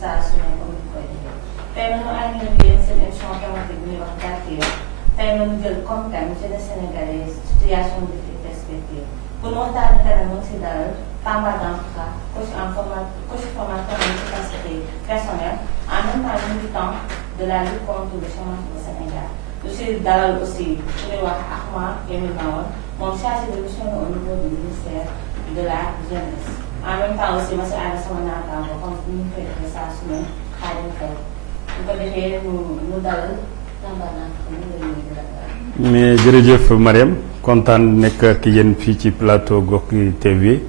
saa su ne comme ni koy defee tey nag ñu ànd ak yéen seen émission thématique bi ñuy wax Gàttal tey nag ñu jël comme thème jeunesse sénégalaise situation de perspective pour ñu waxtaanee tamit mu ngi si dalal Tamba Danfaka coach formateur en capacité personnelle en même temps militant de la lutte contre le chômage au Sénégal. ñu si dalal aussi su ñuy wax Ahma Émile Bawol moom chargé de mission au niveau du ministère de la jeunesse. en même temps aussi ma si ànd sama naataango comme ni ñu koy defee saa su ne xaadim xew bu ko defee ñu dalal Tamba Danfaka ñu ngi leen di dalal. mais jërëjëf Mariam kontaan nekk ak yéen fii ci plateau Goxi TV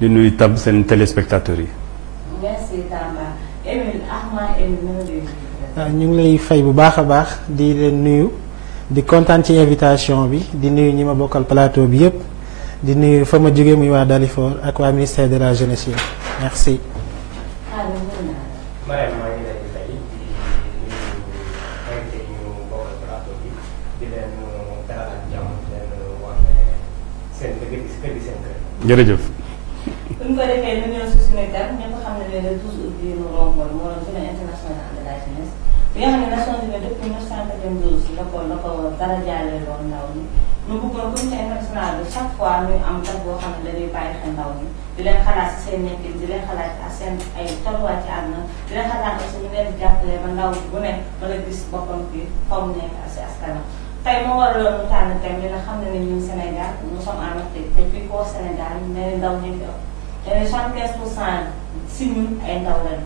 di nuyu tab seen téléspectateurs yi. merci Tamba Émile Ahma Émile ñu ngi lay fay bu baax a baax di leen nuyu di kontaan ci invitation bi di nuyu ñi ma bokkal plateau bi yëpp di nuyu fa ma jógee muy waa Dalifort ak waa ministère de la jeunesse yi merci. jërëjëf. bu ñu ko defee ñu ñëw si suñu thème ñëpp xam ne le 12 août bii mu romboon moo doon journée internationale de la jeunesse bi nga xam ne Nations Unies depuis 1992 la ko dara jaaree loon ndaw ñi ñu bëggoon comité international bi chaque fois ñuy am date boo xam ne dañuy bàyyi xel ndaw ñi di leen xalaat si seen nekkin di leen xalaat ak seen ay tolluwaay ci àdduna di leen xalaat aussi ñu leen di jàppale ba ndaw bu ne mën a gis boppam fii xaw mu nekk si askanam. tey moo waraloon mu tànn thème bi nga xam ne ñun Sénégal nous sommes en Afrique te fii koo Sénégal nee ndaw ñu fi ëpp te 75% si ñun ay ndaw lañu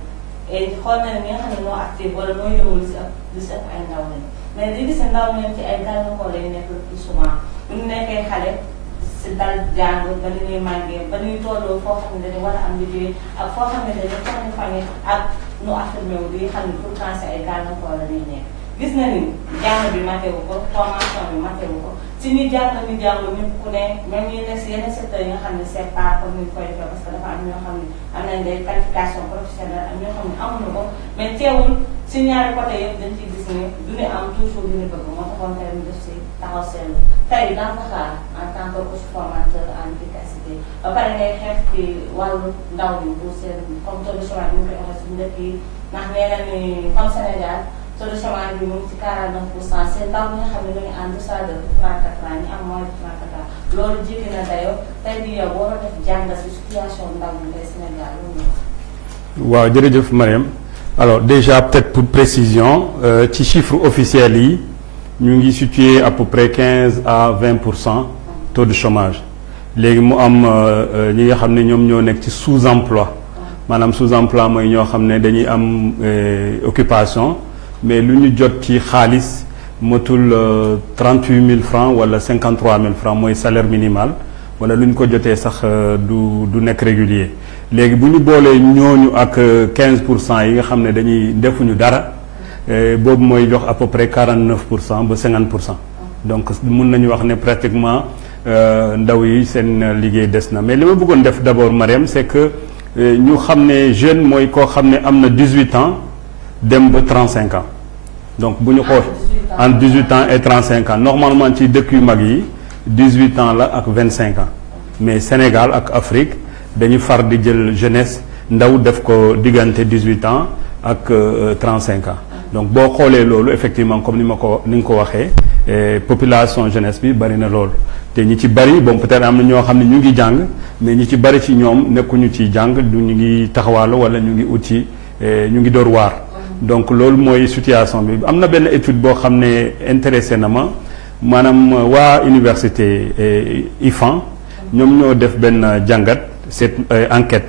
et xool na ne ñi nga xam ne noo actif wala noo yëngu si ëpp ay ndaw lañu mais di gis ndaw ñoom ci ay gàllankoor lañu nekk le plus souvent bu ñu nekkee xale si dal jàng ba ni ñuy màggee ba ñuy tolloo foo xam ne dañu war a am liggéey ak foo xam ne dañu soxla famille ak nu affirmé wu di xam ne tout le temps si ay gàllankoor la ñuy nekk. gis na ni jàng bi matewu ko formation bi matewu ko si ñuy jàng ñu jàngul ñëpp ku ne même ñi nekk si yeneen secteurs yi nga xam ne c'est pas comme ni ñu koy defee parce que dafa am ñoo xam ne am nañ des qualifications professionnelles ak ñoo xam ne amuñu ko mais teewul si ñaari côté yëpp dañ ciy gis ne du ñu am toujours lu ñu bëgg moo taxoon tey ñu def si taxaw seetlu tey daan ko xaar en tant que coach formateur en efficacité ba pare ngay xeex ci wàllu ndaw bi bu seen comme taux de chômage ñu koy waxee suñu dëkk yi ndax nee na ni comme Sénégal taux de chômage bi moom ci 49% seen ndaw ñi nga xam ne dañuy en deçà de 34 ans ñi am moins de 34 ans loolu jéggi na dayoo tey jii yow boo def jàngat si situation ndaw ñi tey Sénégal loolu waaw jërëjëf Mariam alors déjà peut-être pour précision ci chiffre officiel yi ñu ngi situé à peu près 15 à 20% taux de chômage léegi mu am ñi nga xam ne ñoom ñoo nekk ci sous-emploi maanaam sous-emploi mooy ñoo xam ne dañuy am occupation mais lu ñu jot ci xaalis matul 38 000 francs wala 53 000 francs mooy salaire minimal wala lu ñu ko jotee sax du nekk régulier léegi bu ñu boolee ñooñu ak 15% yi nga xam ne dañuy defuñu dara boobu mooy jox à peu près 49% ba 50% donc mun nañu wax ne pratiquement ndaw yi seen liggéey des na mais li ma bëggoon def d'abord Mariam c'est que ñu xam ne jeune mooy koo xam ne am na 18 ans dem ba 35 ans donc bu ñu xool entre 18 ans et 35 ans normalement ci dëkk yu mag yi 18 ans la ak 25 ans mais Sénégal ak Afrique dañu far di jël jeunesse ndaw def ko diggante 18 ans ak 35 ans donc boo xoolee loolu effectivement comme ni nga ko waxee population jeunesse bi bari na loolu te ñi ci bari bon peut-être am na ñoo xam ne ñu ngi jàng mais ñi ci bari ci ñoom nekkuñu ci jàng du ñu ngi taxawaalu wala ñu ngi ut ci ñu ngi door waar donc loolu mooy situation bi am na benn étude boo xam ne intéressé na ma maanaam waa université IFAN ñoom ñoo def benn jàngat cette enquête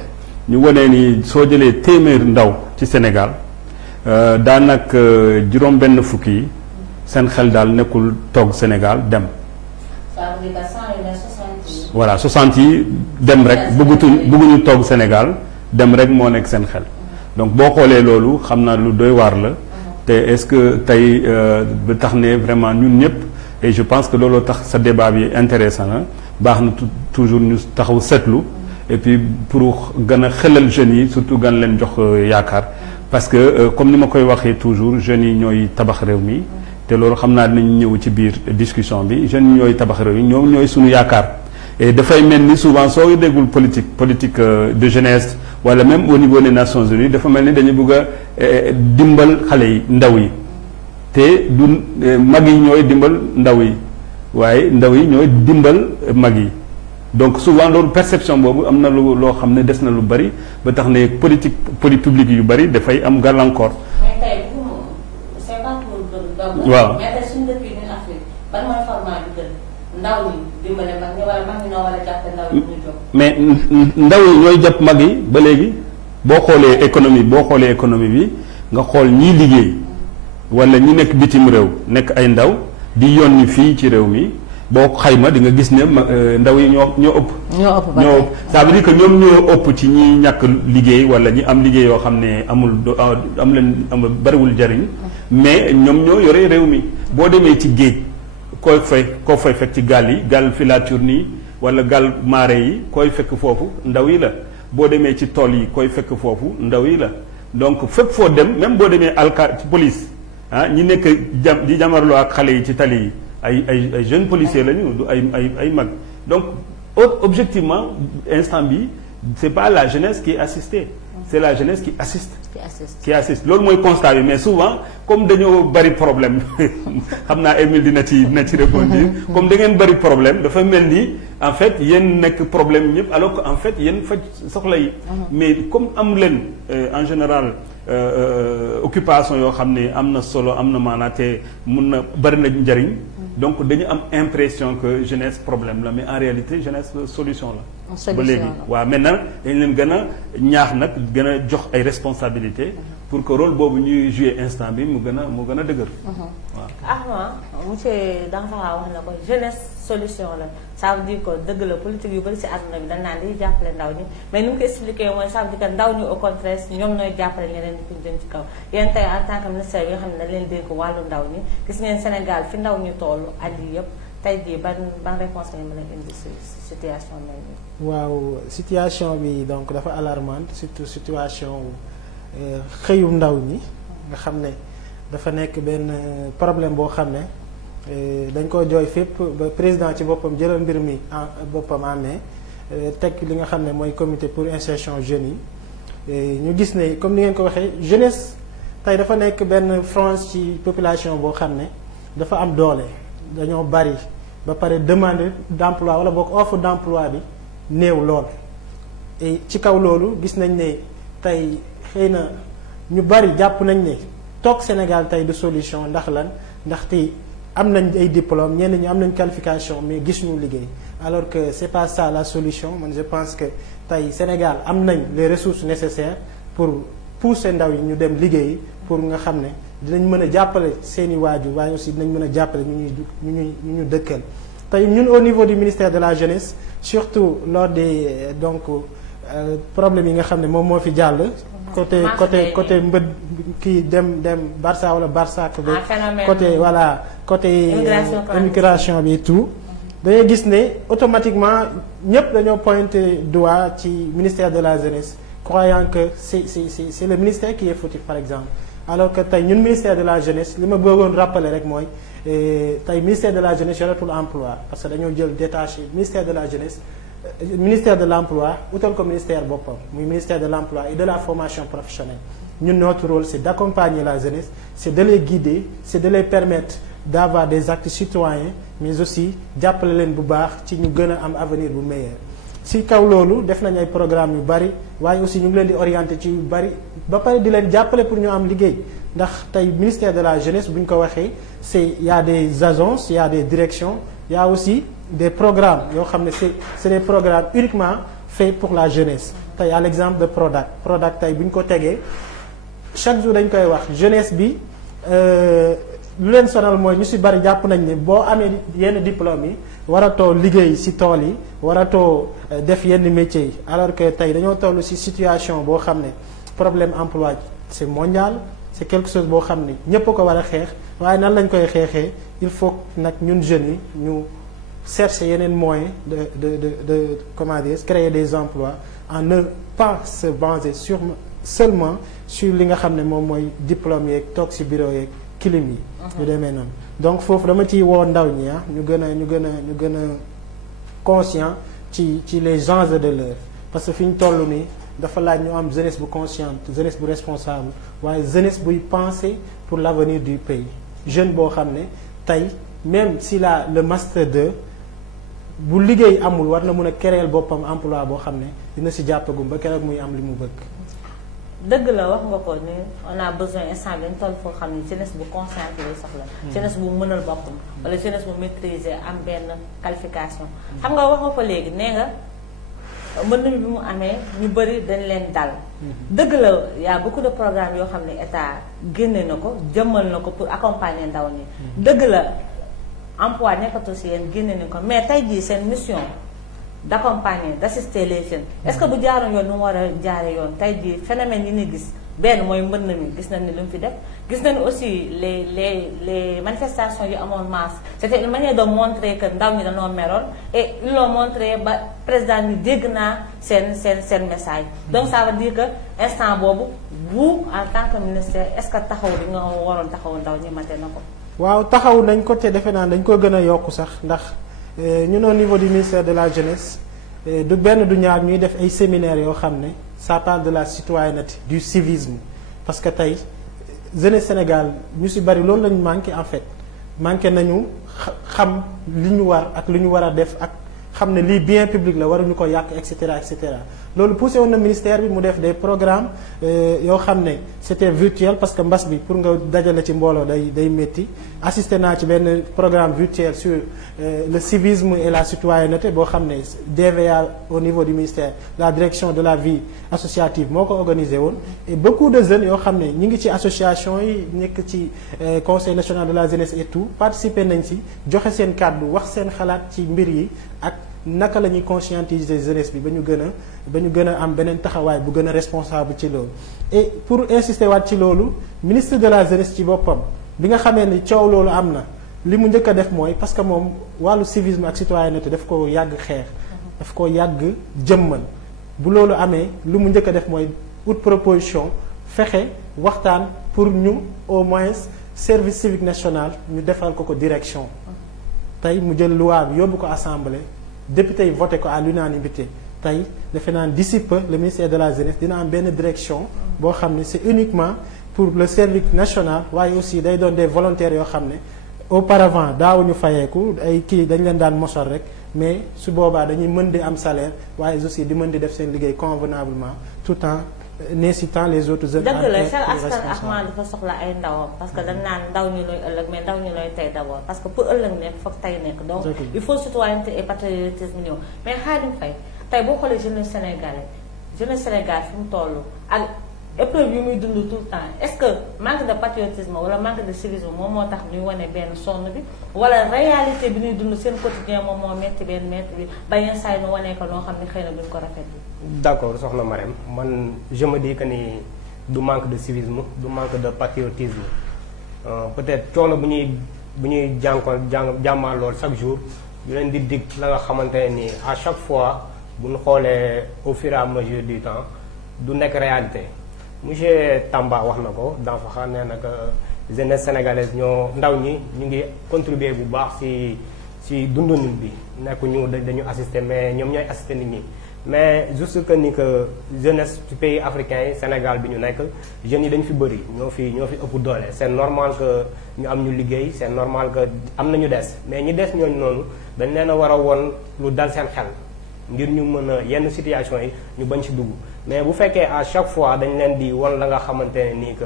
ñu wane ni soo jëlee téeméer ndaw ci Sénégal daanaka juróom benn fukki yi seen xel daal nekkul toog Sénégal dem voilà 60 yi dem rek bëgguñu toog Sénégal dem rek moo nekk seen xel donc boo xoolee loolu xam naa lu doy waar la te est-ce que tey ba tax ne vraiment ñun ñëpp et je pense que looloo tax sa débat bi intéressant na baax na toujours ñu taxaw seetlu et puis pour gën a xelal jeunes yi surtout gën leen jox yaakaar parce que comme ni ma koy waxee toujours jeunes yi ñooy tabax réew mi te loolu xam naa dinañ ñëw ci biir discussion bi jeunes yi ñooy tabax réew mi ñoom ñooy suñu yaakaar et dafay mel ni souvent soo déggul politique de jeunesse wala même au niveau des Nations Unies dafa mel ni dañu bëgg a dimbal xale yi ndaw yi te du mag yi ñooy dimbal ndaw yi waaye ndaw yi ñooy dimbal mag yi donc souvent loolu perception boobu am na loo xam ne des na lu bari ba tax ne politique publique yu bari dafay am gàllankoor. mais tey c'est pas pour waaw mais tey suñu dëkk yi ñun Afrique ban mooy format bi gën ndaw ñi dimbale mag ñi wala mag ñi noo war a jàppe ndaw yi ñu jóg. mais ndaw yi ñooy jàpp mag yi ba léegi boo xoolee économie bi nga xool ñiy liggéey wala ñi nekk bitim réew nekk ay ndaw di yónni fii ci réew mi boo xayma di nga gis ne ndaw yi ñoo ëpp. ñoo ëpp ça veut dire que ñoom ñoo ëpp ci ñi ñàkk liggéey wala ñi am liggéey yoo xam ne am bariwul jariñ mais ñoom ñoo yore réew mi boo demee ci géej koo fay fekk ci gaal filature nii wala gaal marée yi koy fekk foofu ndaw yi la boo demee ci tool yi koy fekk foofu ndaw yi la donc fépp foo dem même boo demee ci police ñi nekk di jamarloo ak xale yi ci tali yi ay jeunes policiers lañu du ay mag donc objectivement instant bi c'est pas la jeunesse qui est assistée c'est la jeunesse qui assiste loolu mooy constat bi mais souvent comme dañoo bari problème xam naa Émile dina ci répondre comme da ngeen bari problème dafa mel ni en fait yéen nekk problème ñëpp alors que en fait yéen faj soxla yi mais comme am leen en général occupation yoo xam ne am na solo am na maanaa te mun na bari na njariñ donc dañu am impression que jeunesse problème la mais en réalité jeunesse solution la ba léegi waaw maintenant dañ leen gën a ñaax nag gën a jox ay responsabilités pour que rôle boobu ñuy jouer instant bi mu gën a dëgër waaw monsieur Danfara wax na ko jeunesse solution la ça veut dire que dëgg la politique yu bari ci àdduna bi dañ naan di jàppale ndaw ñi mais ni mu ko expliqué mooy ça veut dire que ndaw ñi au contraire ñoom ñooy jàppale ñeneen ñi fi ñu jëm ci kaw yéen tey en tant que ministère bi nga xam ne dañ leen dénk wàllu ndaw ñi gis ngeen Sénégal fi ndaw ñu toll at yi yëpp tey jii ban réponse lañu mën a indi ci situation mel nii. waaw situation bi donc dafa alarmante surtout situation xëyum ndaw ñi nga xam ne dafa nekk benn problème boo xam ne dañ ko jooy fépp ba président ci boppam jëlal mbir mi boppam en main teg li nga xam ne mooy comité pour insertion jeunes yi ñu gis ne comme ni ngeen ko waxee jeunesse tey dafa nekk benn frange ci population boo xam ne dafa am doole dañoo bari ba pare demande d'emploi wala boog offre d'emploi bi néew lool et ci kaw loolu gis nañ ne tey xëy na ñu bari jàpp nañ ne toog Sénégal tey du solution ndax lan ndaxte am nañ ay diplôme ñenn ñi am nañ qualification mais gis ñu liggéey alors que c'est pas ça la solution man je pense que tey Sénégal am nañ les ressources nécessaires pour pousser ndaw yi ñu dem liggéey pour nga xam ne dinañ mën a jàppale seeni waajur waaye aussi dinañ mën a jàppale ñu dëkkal tey ñun au niveau du ministère de la jeunesse surtout lors des donc problèmes yi nga xam ne moom moo fi jàll côté mbëd kii dem Barça wala Barça côté voilà côté immigration bi et tout dañuy gis ne automatiquement ñëpp dañoo pointé doigt ci ministère de la jeunesse croyant que c'est le ministère qui est fautif par exemple alors que tey ñun ministère de la jeunesse li ma bëggoon rappeler rek mooy tey ministère de la jeunesse yoratul emploi parce que dañoo jël détaché ministère de la jeunesse ministère de l'emploi utal ko ministère boppam muy ministère de l'emploi et de la formation professionnelle ñun notre rôle c'est d'accompagner la jeunesse c'est de les guider c'est de les permettre d'avoir des actes citoyens mais aussi jàppale leen bu baax ci ñu gën a am avenir bu meilleur ci kaw loolu def nañ ay programmes yu bari waaye aussi ñu ngi leen di orienter ci yu bari ba pare di leen jàppale pour ñu am liggéey ndax tey ministère de la jeunesse bu ñu ko waxee il y a des agences il y a des directions il y a aussi des programmes yoo xam ne c'est des programmes uniquement faits pour la jeunesse tey à l'exemple de Prodac tey bu ñu ko tegee chaque jour dañ koy wax jeunesse bi lu leen sonal mooy ñu ci bari jàpp nañ ne boo amee yenn diplôme yi waratoo liggéey ci tool yi waratoo def yenn métiers yi alors que tey dañoo toll ci situation boo xam ne problème emploi c'est mondial c'est quelque chose boo xam ne ñépp a ko war a xeex waaye nan lañ koy xeexee il faut nag ñun jeunes yi ñu chercher yeneen moyens de comment dire créer des emplois en ne pas se baser seulement sur li nga xam ne moom mooy diplôme yeeg toog ci bureau yeeg kilim yi ñu demee noonu donc foofu dama ciy woo ndaw ñi ñu gën a conscient ci les enjeux de l'heure parce que fi ñu toll nii dafa laaj ñu am jeunesse bu consciente jeunesse bu responsable waaye jeunesse buy penser pour l'avenir du pays jeune boo xam ne tey même si le master 2 bu liggéey amul war na mun a créer boppam emploi boo xam ne dina si jàppagum ba keroog muy am li mu bëgg. dëgg la wax nga ko ni on a besoin instant bi dañu toll foo xam ne jeunesse bu consciente lay soxla. jeunesse bu mënal boppam. wala jeunesse bu maîtriser am benn qualification. xam nga wax nga ko léegi nee nga mbënd mi bi mu amee ñu bëri dañ leen dal. dëgg la y a beaucoup de programmes yoo xam ne état génne na ko jëmmal na ko pour accompagner ndaw ñi. dëgg la emploi nekkatu si yéen génne na ko mais tey jii seen mission. d'accompagner d'assister les jeunes est-ce que bu jaaroon yoon nu mu war a jaare yoon tey jii phénomène yi ni gis benn mooy mbënn mi gis nañ ni lu mu fi def gis nañu aussi les manifestations yu amoon masse c'était une manière de montrer que ndaw ñi dañoo meroon et ils l'ont montré ba président ni dégg naa seen message donc ça veut dire que instant boobu vous en tant que ministère est-ce que taxaw bi nga waroon taxaw ndaw ñi mate na ko waaw taxaw nañ ko te defe naa dañ ko gën a yokku sax ndax ñun au niveau du ministère de la jeunesse du benn du ñaar ñuy def ay séminaires yoo xam ne ça parle de la citoyenneté du civisme parce que tey jeunesse Sénégal ñu ci bari loolu lañu manqué en fait manqué nañu xam li ñu war ak li ñu war a def ak xam ne lii bien public la waruñu ko yàq et cetera et cetera loolu poussé woon na ministère bi mu def des programmes yoo xam ne c'était virtuel parce que mbas bi pour nga dajale ci mbooloo day métti assisté naa ci benn programme virtuel sur le civisme et la citoyenneté boo xam ne DVA au niveau du ministère la direction de la vie associative moo ko organisé woon et beaucoup de jeunes yoo xam ne ñi ngi ci association yi nekk ci conseil national de la jeunesse et tout participer nañ ci joxe seen kàddu wax seen xalaat ci mbir yi ak naka la ñuy conscientiser jeunesse bi ba ñu gën a am beneen taxawaay bu gën a responsable ci loolu et pour insister waat ci loolu ministre de la jeunesse ci boppam bi nga xamee ni coow loolu am na li mu njëkk a def mooy parce que moom wàllu civisme ak citoyenneté daf ko yàgg xeex daf ko yàgg jëmmal bu loolu amee lu mu njëkk a def mooy ut proposition fexe waxtaan pour ñu au moins service civique national ñu defal ko direction tey mu jël loi bi yóbbu ko assemblée député yi voté ko à l'unanimité tey defe naa d'ici peu le ministère de la jeunesse dina am benn direction boo xam ne c'est uniquement pour le service national waaye aussi day doon des volontaires yoo xam ne auparavant daawuñu fayeeku ay kii dañ leen daan mosal rek mais su boobaa dañuy mën di am salaire waaye aussi di mën di def seen liggéey convenablement tout en n'incitant les autres jeunes. dëgg la seen askan Ahmad dafa soxla ay ndawam parce que dañ naan ndaw ñu looy ëllëg mais ndaw ñu looy tey d'abord parce que pour ëllëg nekk foog tey nekk donc il faut citoyenneté et patriotisme ñëw mais Khadim Faye tey boo xoolee jeunesse Sénégal fi mu toll ak épreuve yu muy dund tout le temps est-ce que manque de patriotisme wala manque de civisme moom moo tax ñuy wane benn sonn bi wala réalité bi ñuy dund seen quotidien moom moo metti bi ba yenn saa yi nu wane ko noo xam ne xëy na buñ ko rafetlu. D'accord soxna Marème man je me dis que ni du manque de civisme du manque de patriotisme peut-être coono bu ñuy jàmmaa lool chaque jour ñu leen di dig la nga xamante ne ni à chaque fois bu ñu xoolee au fur et à mesure du temps du nekk réalité monsieur Tamba wax na ko Danfakha nee na que jeunesse sénégalaise ndaw ñi ñu ngi contribuer bu baax ci dundunin bi nekk ñu dañu assister mais ñoom ñooy assister nit ñi. mais juste que ni que jeunesse ci pays africain yi Sénégal bi ñu nekk jeunes yi dañu fi bëri ñoo fi ëpp doole c'est normal que ñu am ñu liggéey c'est normal que am na ñu des mais ñi des ñooñu noonu dañ leen a war a won lu dal seen xel ngir ñu mën a yenn situation yi ñu bañ ci dugg mais bu fekkee à chaque fois dañ leen di won la nga xamante ne nii que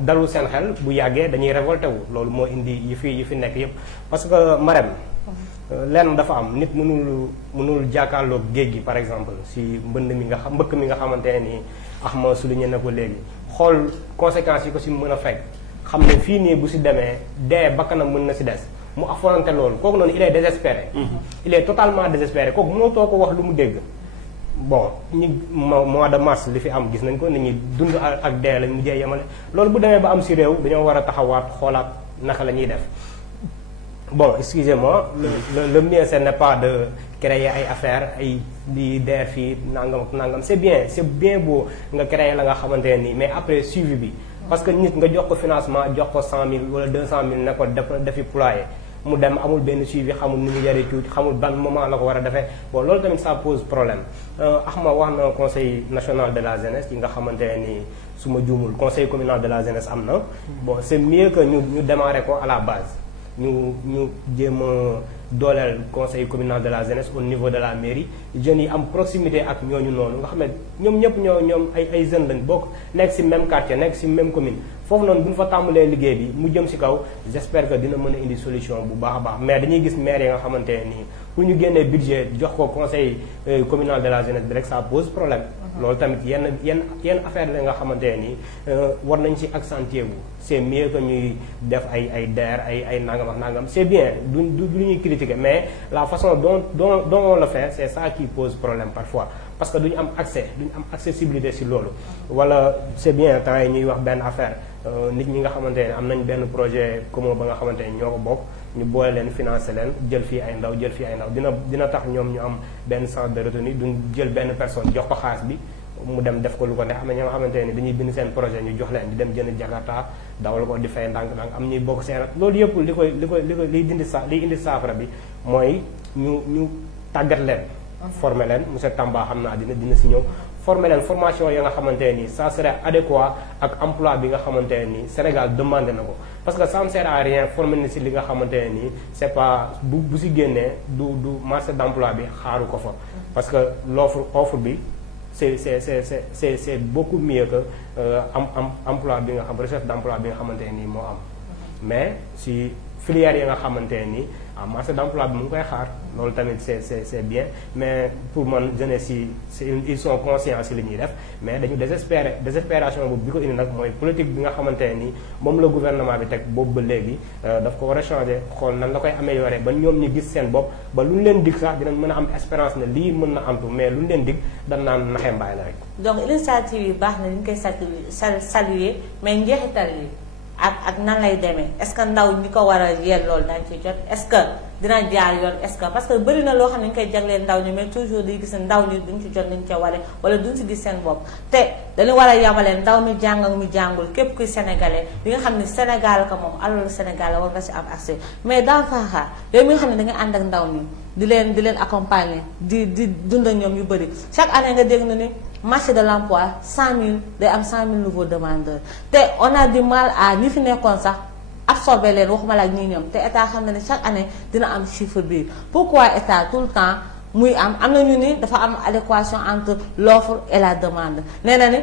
dalul seen xel bu yàggee dañuy révolté wu loolu moo indi yi fi nekk yépp parce que Marème lenn dafa am nit mënul jàkkaarloog géej gi par exemple si mbëkk mi nga xamante ne nii Ahma souligné na ko léegi xool conséquences yi ko si mën a fekk xam ne fii nii bu si demee dee bakkanam mën na si des mu affronté loolu kooku noonu il est désespéré. Il est totalement désespéré kooku mënoo too ko wax lu mu dégg. bon mois de mars li fi am gis nañ ko nit ñi dund ak dee lañ mujjee yemale loolu bu demee ba am si réew dañoo war a taxawaat xoolaat naka la ñuy def. bon excusez-moi le mieux ce n'est pas de créer ay affaires ay di deer fii nangam c'est bien beau nga créer la nga xamante ne nii mais après suivi bi parce que nit nga jox ko financement jox ko 100 000 wala 200 000 ne ko defi ployer mu dem amul benn suivi xamul ni mu yaree tuuti xamul ban moment la ko war a defee bon loolu tamit ça pose problème Axma wax na conseil national de la jeunesse yi nga xamante ne ni su ma juumul conseil communal de la jeunesse am na bon c'est mieux que ñu démarrer ko à la base ñu jéem a dooleel conseil communal de la jeunesse au niveau de la mairie jeunes yi am proximité ak ñooñu noonu nga xam ne ñoom ñëpp ñoom ay jeunes lañ bokk nekk ci même quartier nekk ci même commune foofu noonu bu ñu fa tàmbalee liggéey bi mu jëm ci kaw j'espère que dina mën a indi solution bu baax a baax mais dañuy gis maire yi nga xamante ne nii pour ñu génnee budget jox ko conseil communal de la jeunesse bi rek ça pose problème loolu tamit yenn affaire la nga xamante ne nii war nañ ci accentuer wu c'est mieux que ñuy def ay DER ay nangam ak nangam c'est bien du lu ñuy critiquer mais la façon dont on le fait c'est ça qui pose problème parfois parce que duñu am accessibilité ci loolu wala c'est bien temps yi ñuy wax benn affaire nit ñi nga xamante ne am nañ benn projet commun ba nga xamante ne ñoo ko bokk ñu boole leen financer leen jël fii ay ndaw dina tax ñoom ñu am benn centre de retenue duñ jël benn personne jox ko xaalis bi mu dem def ko lu ko neex am na ñoo nga xamante ne dañuy bind seen projet ñu jox leen di dem jënd jakarta dawal ko di fay ndànk-ndànk am ñuy bokk seen loolu yëpp liy indi saafara bi mooy ñu tàggat leen former leen monsieur Tamba xam naa dina si ñëw former leen formation ya nga xamante ne nii ça serait adéquat ak emploi bi nga xamante ne nii Sénégal demandé na ko parce que ça ne sert à rien former ni si li nga xamante ne nii c'est pas bu si génnee du marché d'emploi bi xaaru ko fa parce que offre bi c'est beaucoup mieux que emploi bi nga xam recherche d'emploi bi nga xamante ne nii moo am mais si filière yi nga xamante ne nii marché d'emploi bi mu ngi koy xaar loolu tamit c'est bien mais pour man jeunesse yi ils sont conscients si li ñuy def mais dañu désespération boobu bi ko indi nag mooy politique bi nga xamante ne nii moom la gouvernement bi teg boobu ba léegi daf ko war a changer xool nan la koy améliorer ba ñoom ñu gis seen bopp ba lu ñu leen dig sax dinañ mën a am espérance ne lii mën na antu mais lu ñu leen dig dañ naan naxee mbaay la rek. donc initiative yi baax na ñu koy saluer mais njeexital yi ak nan lay demee est-ce que ndaw ñi ko war a yeel loolu dañ ci jot est-ce que dina jaar yoon est-ce que parce que bëri na loo xam ne ñu koy jagleel ndaw ñi mais toujours di gis ne ndaw ñi duñ ci jot nañ ca ware wala duñ ci gis seen bopp te dañu war a yamale ndaw mi jàng ak mi jàngul képp kuy sénégalais bi nga xam ne Sénégal ko moom alalu Sénégal la war nga si am accès mais dans Faxa yow mi nga xam ne da nga ànd ak ndaw ñi di leen accompagner di dund ak ñoom yu bëri chaque année nga dégg na ni marché de l'emploi 100 000 day am 100 000 nouveaux demandeurs te on a du mal à ñi fi nekkoon sax absorber leen waxuma la ak ñii ñoom te état xam na ne chaque année dina am chiffre bi pourquoi état tout le temps muy am na ñu ni dafa am adéquation entre l'offre et la demande nee na ni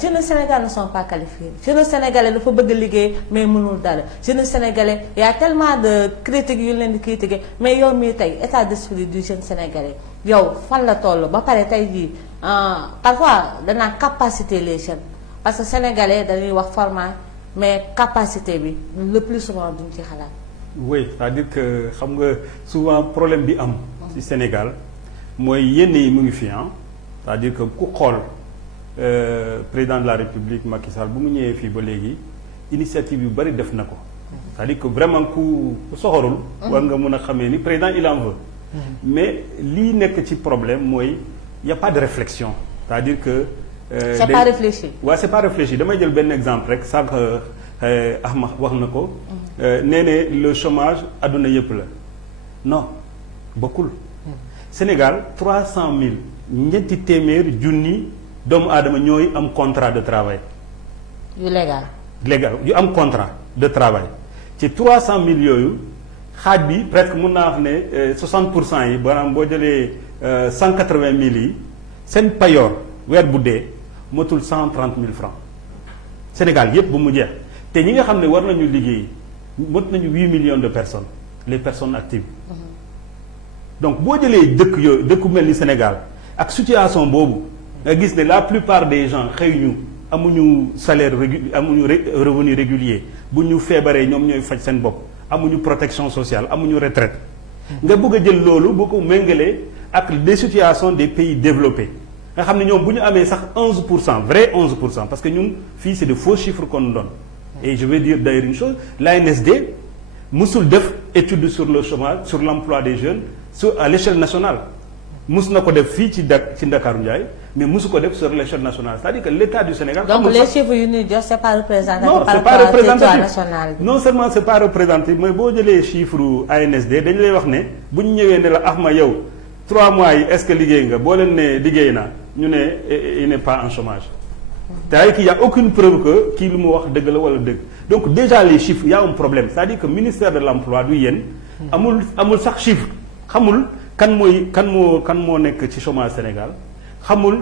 jeunes Sénégalais ne sont pas qualifiés jeunes Sénégalais dafa bëgg liggéey mais mënul dara jeunes Sénégalais y a tellement de critiques yu leen di critiquer mais yow mii tey état d'esprit du jeune Sénégalais yow fan la toll ba pare tey jii parfois danaa capacité les jeunes parce que Sénégalais dañuy wax format mais capacité bi le plus souvent duñ ci xalaat. oui c'est-à-dire que xam nga souvent problème bi am. ci Sénégal mooy yenn yi mu ngi fi c'est-à-dire que ku xool. Président de la République Macky Sall bu mu ñëwee fii ba léegi initiative yu bari def na ko c'est-à-dire que vraiment ku soxorul war nga mën a xamee ni président il en veut mais lii nekk ci problème mooy y a pas de réflexion c'est-à-dire que c'est pas réfléchi waaw c'est pas réfléchi damay jël benn exemple rek sànq Ahmad wax na ko nee ne le chômage adduna yëpp la non bokkul Sénégal 300 000 ñetti téeméer junni doomu aadama ñooy am contrat de travail. yu légal yu am contrat de travail ci 300 000 yooyu xaaj bi presque mun naa wax ne 60% yi maanaam boo jëlee 180 000 yi seen payoor weer bu dee motul 130 000 francs Sénégal yépp ba mu jeex te ñi nga xam ne war nañu liggéey mot nañu 8 millions de personnes les personnes actives. donc boo jëlee dëkk yooyu dëkku mel ni Sénégal ak situation boobu. nga gis ne la plupart des gens xëy ñu amuñu salaire amuñu revenu régulier bu ñu feebaree ñoom ñooy faj seen bopp amuñu protection sociale amuñu retraite nga bëgg a jël loolu boo ko méngalee ak des situations des pays développés nga xam ne ñoom bu ñu amee sax 11% vrai 11% parce que ñun fii c'est de faux chiffres qu'on donne et je vais dire d'ailleurs une chose l'ANSD musul def étude sur le chômage sur l'emploi des jeunes à l'échelle nationale mus na ko def fii ci Ndakaaru Njaay mais mosu ko def sur l'échelle nationale c'est-à-dire que l'État du Sénégal. donc les chiffres yu ñuy jox c'est pas représentatif. non par c'est pas rapport à représentatif territoire national bi. non seulement c'est pas représentatif mais boo jëlee chiffre ANSD dañu lay wax ne bu ñu ñëwee ne la Ahma yow 3 mois yi est-ce que liggéey nga boo leen ne liggéey naa ñu ne il n'est pas en chômage. c'est-à-dire qu'il y a aucune preuve que kii lu mu wax dëgg la wala dëgg donc déjà les chiffres il y a un problème c'est-à-dire que ministère de l'emploi du yéen. amul sax chiffre xamul kan moo nekk ci chômage Sénégal xamul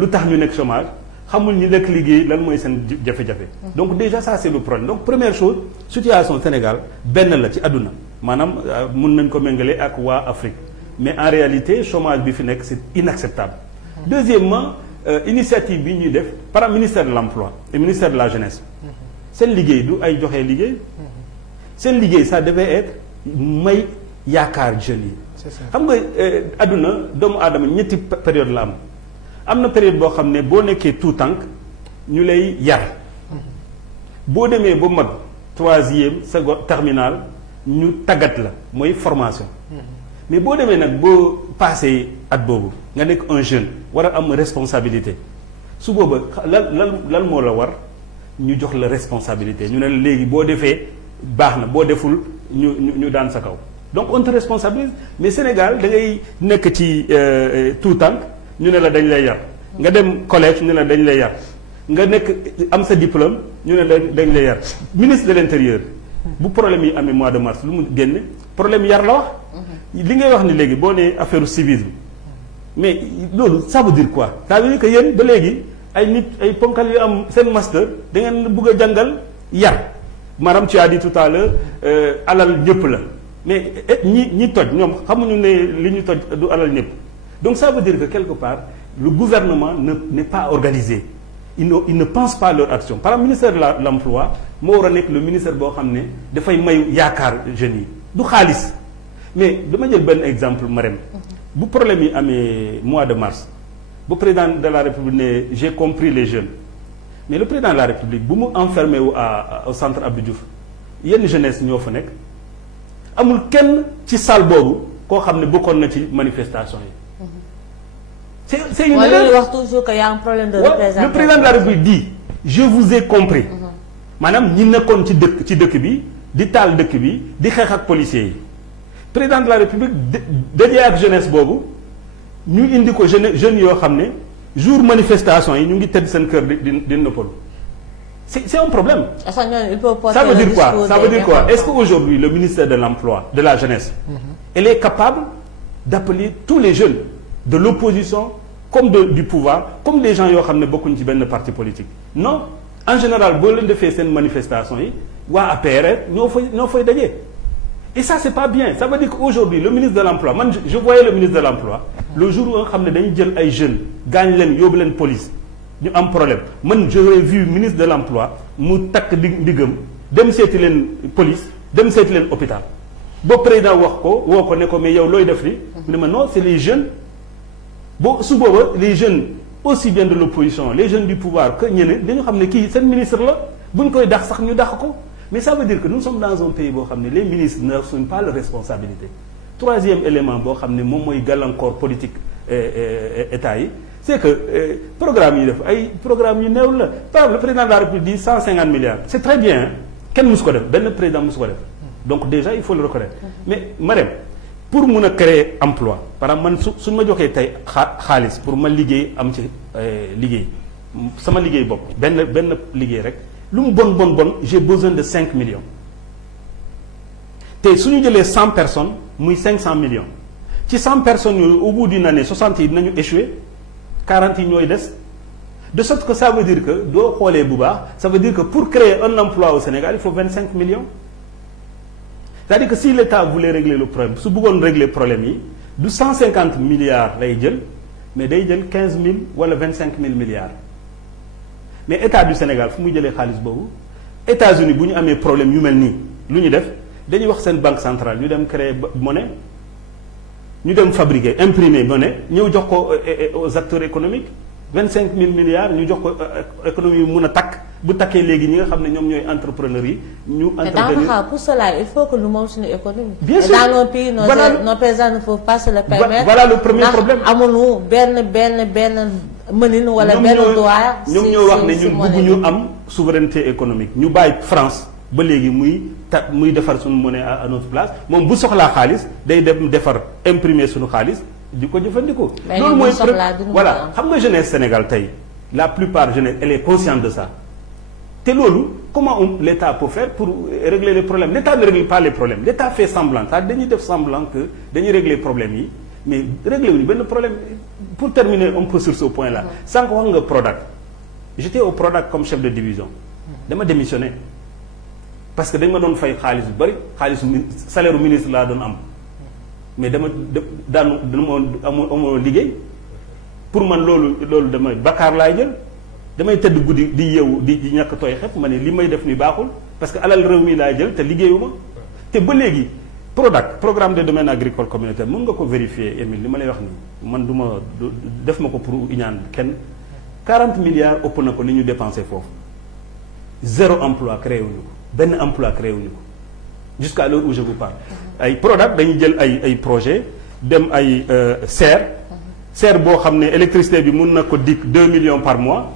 lu tax ñu nekk chômage xamul ñi nekk liggéey lan mooy seen jafe-jafe. donc déjà ça c'est le problème donc première chose situation Sénégal benn la ci àdduna maanaam mun nañ ko méngale ak waa Afrique mais en réalité chômage bi fi nekk c'est inacceptable. deuxièmement initiative bi ñuy def par ministère de l'emploi et ministère de la jeunesse seen liggéey du ay joxe liggéey seen liggéey ça devait être may yaakaar jeunes yi. xam nga àdduna doomu aadama ñetti période la am na période boo xam ne boo nekkee tout tànk ñu lay yar boo demee ba mag 3e seconde terminal ñu tàggat la mooy formation mais boo demee nag boo passé at boobu nga nekk un jeune war a am responsabilité su booba lan moo la war ñu jox la responsabilité ñu ne la léegi boo defee baax na boo deful ñu daan sa kaw donc on te responsabilise mais Sénégal da ngay nekk ci tout tànk ñu ne la dañ lay yar nga dem collège ñu ne la dañ lay yar nga nekk am sa diplôme ñu ne dañ lay yar ministre de l'intérieur bu problème yi amee mois de mars lu mu génne problème yar la wax li ngay wax ni léegi boo nee affaire civisme mais loolu ça veut dire quoi ça veut dire que yéen ba léegi ay nit ay ponkal yu am seen master da ngeen bëgg a jàngal yar maanaam tu as dit tout à l'heure alal ñëpp la mais ñi toj ñoom xamuñu ne li ñu toj du alal ñëpp donc ça veut dire que quelque part le gouvernement n'est pas organisé il ne pense pas leur action par exemple ministère de l'emploi moo war a nekk le ministère boo xam ne dafay may yaakaar jeunes yi du xaalis mais dama jël benn exemple Marème bu problème yi amee mois de mars bu président de la République ne j'ai compris les jeunes mais le président de la République bu mu enfermé wu au centre Abdou Diouf yenn jeunesse ñoo fa nekk amul kenn ci salle boobu koo xam ne bokkoon na ci manifestation yi. c'est une erreur. wax toujours que y a un problème de représentation. Le président de la République dit je vous ai compris. maanaam ñi nekkoon ci dëkk bi di taal dëkk bi di xeex ak policiers yi président de la République dajee ak jeunesse boobu ñu indi ko jeunes yoo xam ne jour manifestation yi ñu ngi tëdd seen kër di noppalu. C'est un problème. Ça veut dire quoi? Ça veut dire quoi? Est-ce qu'aujourd'hui, le ministère de l'Emploi, de la Jeunesse, elle est capable d'appeler tous les jeunes de l'opposition comme du pouvoir, comme des gens qui ont beaucoup de partis politiques? Non. En général, si vous faites une manifestation, ou à APR, nous faisons d'ailleurs. Et ça, c'est pas bien. Ça veut dire qu'aujourd'hui, le ministre de l'Emploi, je voyais le ministre de l'Emploi, le jour où on a des jeunes, gagnent la police, ñu am problème man j'aurais vu ministre de l'emploi mu takk diggam dem seeti leen police dem seeti leen hôpital ba président wax ko woo ko ne ko mais yow looy def li mu ne ma non c'est les jeunes boo su booba les jeunes aussi bien de l'opposition les jeunes du pouvoir que ñeneen dañu xam ne kii seen ministre la buñ koy dax sax ñu dax ko mais ça veut dire que nous sommes dans un pays boo xam ne les ministres n'assument pas leur responsabilité troisième élément boo xam ne moom mooy gàllankoor politique état yi c'est que programme yi def ay programme yu néew la par exemple le président de la République dit 150 milliards c'est très bien kenn musu ko def benn président musu ko def donc déjà il faut le reconnaître mais Marème pour mun a créer emploi par exemple man suñ ma joxee tey xaalis pour ma liggéey am ci liggéey sama liggéey bopp benn liggéey rek lu mu bon j'ai besoin de 5 millions te suñu jëlee 100 personnes muy 500 millions ci 100 personnes yooyu au bout d'une année 60 yi dinañu échouer 40 yi ñooy des de sorte que ça veut dire que doo xoolee bu baax ça veut dire que pour créer un emploi au Sénégal il faut 25 millions c'est-à-dire que si l'État voulait régler le problème su bëggoon régler problème yi du 150 milliards lay jël mais day jël 15 000 wala 25 000 milliards mais État du Sénégal fu muy jëlee xaalis boobu États-Unis bu ñu amee problème yu mel nii lu ñu def dañuy wax seen banque centrale ñu dem créer monnaie ñu dem fabriquer imprimer monnaie ñëw jox ko aux acteurs économiques 25 000 milliards ñu jox ko économie yu mun a takk bu takkee léegi ñi nga xam ne ñoom ñooy entrepreneurs yi ñu intervenir pour cela il faut que nous moom suñu économie. bien sûr dans nos pays nos paysans ne peuvent pas se le permettre. voilà le premier problème amuñu benn mënin wala benn doigt. ñoom ñoo wax ne ñun bëgguñu am souveraineté économique ñu bàyyi France ba léegi muy defar suñu monnaie à notre place moom bu soxlaa xaalis day dem defar imprimer suñu xaalis di ko jëfandikoo. loolu mooy voilà xam nga jeunesse Sénégal tey la plupart jeunesse elle est consciente de ça te loolu comment l'État peut faire pour régler les problèmes l'État ne règle pas les problèmes l'État fait semblant dañuy def semblant que dañuy régler problèmes yi mais régler wuñu benn problème. Pour terminer un peu sur ce point là sànq wax nga Prodac j'étais au Prodac comme chef de division dama démissionné parce que dañ ma doon fay xaalis bu bari xaalisu salaire ministre laa doon am mais dama amoo liggéey pour man loolu damay bakkaar laay jël damay tëdd guddi di yeewu di ñàkk tooy xepp ma ne li may def ni baaxul parce que alal réew mi laay jël te liggéeyuma te ba léegi Prodac programme de domaine agricole communautaire mën nga ko vérifier Émile li ma lay wax nii man def ma ko pour iñaan kenn 40 milliards ëpp na ko li ñu dépensé foofu 0 emploi créé wuñu ko benn emploi créé wuñu ko jusqu'à l'heure où je vous parle ay Prodac dañuy jël ay projet dem ay serre boo xam ne électricité bi mun na ko dikk 2 millions par mois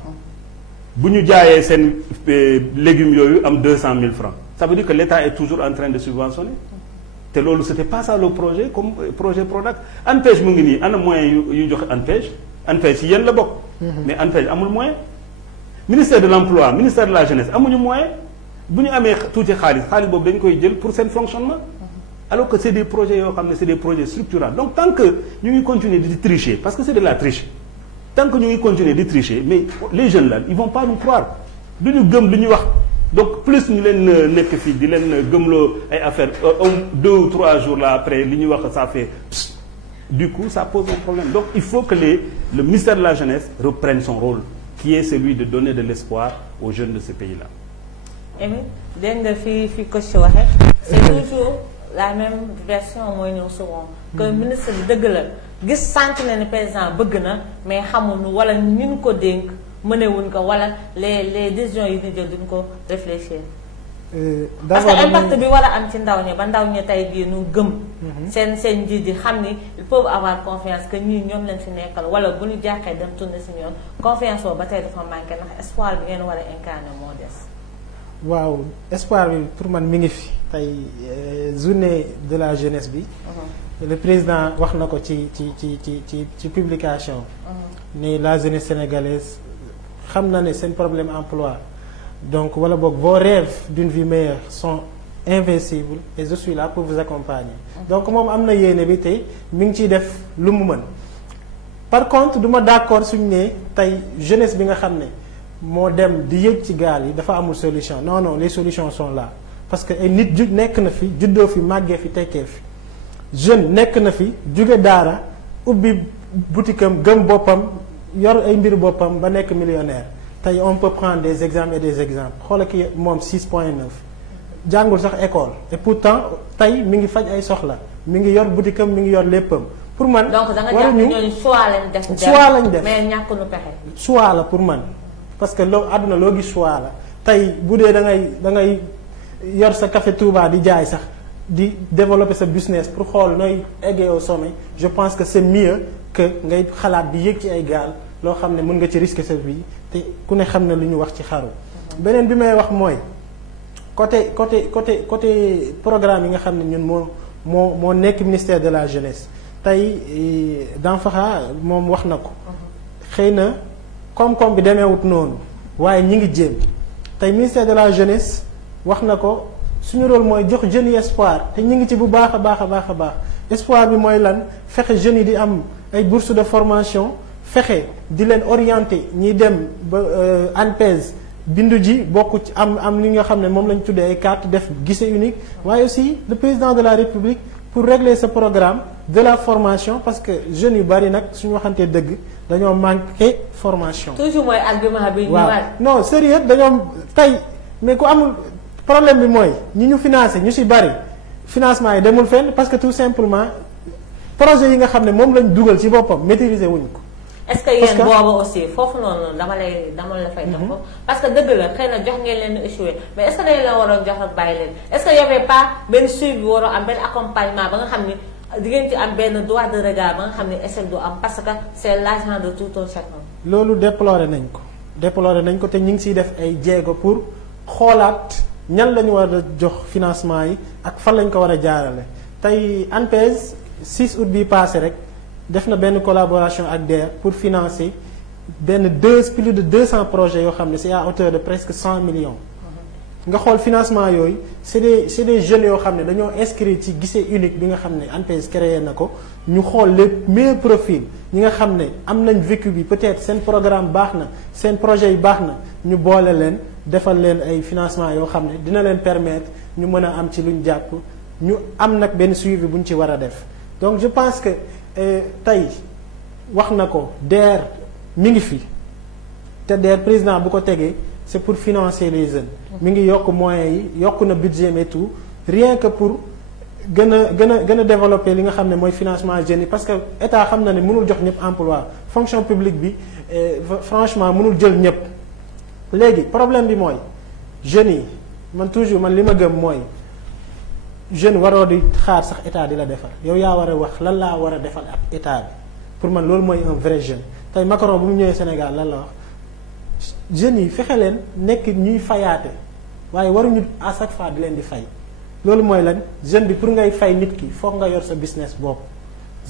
bu ñu jaayee seen légumes yooyu am 200 000 francs ça veut dire que l'État est toujours en train de subventionner te loolu c'était pas ça le projet comme projet Prodac ANPEJ mu ngi nii ana moyen yu joxe ANPEJ ci yéen la bokk mais ANPEJ amul moyen ministère de l'emploi ministère de la jeunesse amuñu moyen bu ñu amee tuuti xaalis boobu dañ koy jël pour seen fonctionnement alors que c'est des projets yoo xam ne c'est des projets structurants donc tant que ñu ngi continuer di tricher parce que c'est de la triche tant que ñu ngi continuer di tricher mais les jeunes là ils vont pas nous croire du ñu gëm lu ñu wax donc plus ñu leen nekk fii di leen gëmloo ay affaires 2 ou 3 jours là après li ñuy wax ça fait du coup ça pose un problème donc il faut que le ministère de la jeunesse reprenne son rôle qui est celui de donner de l'espoir aux jeunes de ce pays-là. Émile dégg nga fi ko ci waxee c'est toujours la même version mooy ñëw souvent que ministre bi dëgg la gis sant na ne président bëgg na mais xamuñu wala ñun ko dénk mënewuñ ko wala les décisions yi ñu jël duñ ko réfléchir. parce que impact bi war a am ci ndaw ñi ba ndaw ñi tey jii ñu gëm. seen njiit yi xam ni ils peuvent avoir confiance que ñii ñoom lañ fi nekkal wala bu ñu jàqee dem tourner si ñoom confiance boobu ba tey dafa manqué ndax espoir bi ngeen war a incarner moo des. waaw espoir bi pour man mi ngi fi tey journée de la jeunesse bi. le président wax na ko ci publication. ni la jeunesse sénégalaise xam na ne seen problème emploi. donc wala boog vos rêves d'une vie meilleure sont invincibles et je suis là pour vous accompagner donc moom am na yéene bi tey mi ngi ciy def lu mu mën par contre du ma d'accord suñu ne tey jeunesse bi nga xam ne moo dem di yëg ci gaal yi dafa amul solution non non les solutions sont là parce que ay nit nekk na fi juddoo fi màggee fi tekkee fi jeune nekk na fi jóge daara ubbi boutique am gëm boppam yor ay mbir boppam ba nekk millionnaire tey on peut prendre des exemples et des exemples xoola ki moom 6.9 jàngul sax école et pourtant tey mi ngi faj ay soxla mi ngi yor boutique am mi ngi yor léppam pour man. donc da nga jàpp ñooñu choix lañ def. choix lañ def mais ñàkk nu pexe. choix la pour man parce que loo àdduna loo gis choix la tey bu dee da ngay yor sa café Touba di jaay sax di développer sa business pour xool nooy eggee au sommet je pense que c'est mieux que ngay xalaat di yëg ci ay gaal loo xam ne mën nga ci risquer sa vie. te ku ne xam na lu ñu wax ci xaru beneen bi may wax mooy côté programme yi nga xam ne ñun moo nekk ministère de la jeunesse tey Danfakha moom wax na ko xëy na koom-koom bi demeewut noonu waaye ñi ngi jéem tey ministère de la jeunesse wax na ko suñu rôle mooy jox jeunes yi espoir te ñi ngi ci bu baax a baax espoir bi mooy lan fexe jeunes yi di am ay bourses de formation fexe di leen orienter ñiy dem ba ANPEJ bindu ji bokk ci am li nga xam ne moom lañ tuddee ay carte def guichet unique waaye aussi le président de la République pour régler ce programme de la formation parce que jeunes yu bari nag suñu waxantee dëgg dañoo manqué formation. toujours mooy argument bi. waaw non sérieux dañoo tey mais ku amul problème bi mooy ñi ñu financé ñu ci bari financement yi demul fenn parce que tout simplement projet yi nga xam ne moom lañ dugal ci boppam maîtriser wuñ ko. est-ce que yéen booba aussi foofu noonu dama la fay def ko parce que dëgg la xëy na jox ngeen leen échoué mais est-ce que dañ la waroon jox ak bàyyi leen est-ce que y avait pas benn suivi waroo am benn accompagnement ba nga xam ni di ngeen ci am benn droit de regard ba nga xam ne échec du am parce que c'est l'argent de tout un chacun. loolu déploré nañ ko te ñu ngi siy def ay jéego pour xoolaat ñan la ñu war a jox financement yi ak fan lañ ko war a jaarale tey ANPEJ 6 août bi passé rek def na benn collaboration ak DER pour financer plus de 200 projets yoo xam ne c'est à hauteur de presque 100 millions. nga xool financement yooyu c'est des jeunes yoo xam ne dañoo inscrire ci guichet unique bi nga xam ne ANPEJ créé na ko ñu xool les meilleurs profils ñi nga xam ne am nañ vécu bi peut-être seen programme baax na seen projet yi baax na ñu boole leen defal leen ay financement yoo xam ne dina leen permettre ñu mën a am ci luñ jàpp ñu am nag benn suivi bu ñu ci war a def donc je pense que tey wax na ko DER mi ngi fi te DER président bu ko tegee c'est pour financer les jeunes mi ngi yokk moyens yi yokk na budget et tout rien que pour gën a développer li nga xam ne mooy financement jeunes yi parce que état xam na ne mënul jox ñëpp emploi fonction publique bi franchement mënul jël ñëpp léegi problème bi mooy jeunes yi man toujours man li ma gëm mooy jeune waroo di xaar sax état di la defal yow yaa war a wax lan laa war a defal ak état bi pour man loolu mooy un vrai jeune tey Macron bu mu ñëwee Sénégal lan la wax jeunes yi fexe leen nekk ñuy fayaate waaye waruñu à chaque fois di leen di fay loolu mooy lan jeune bi pour ngay fay nit ki foog nga yor sa business bopp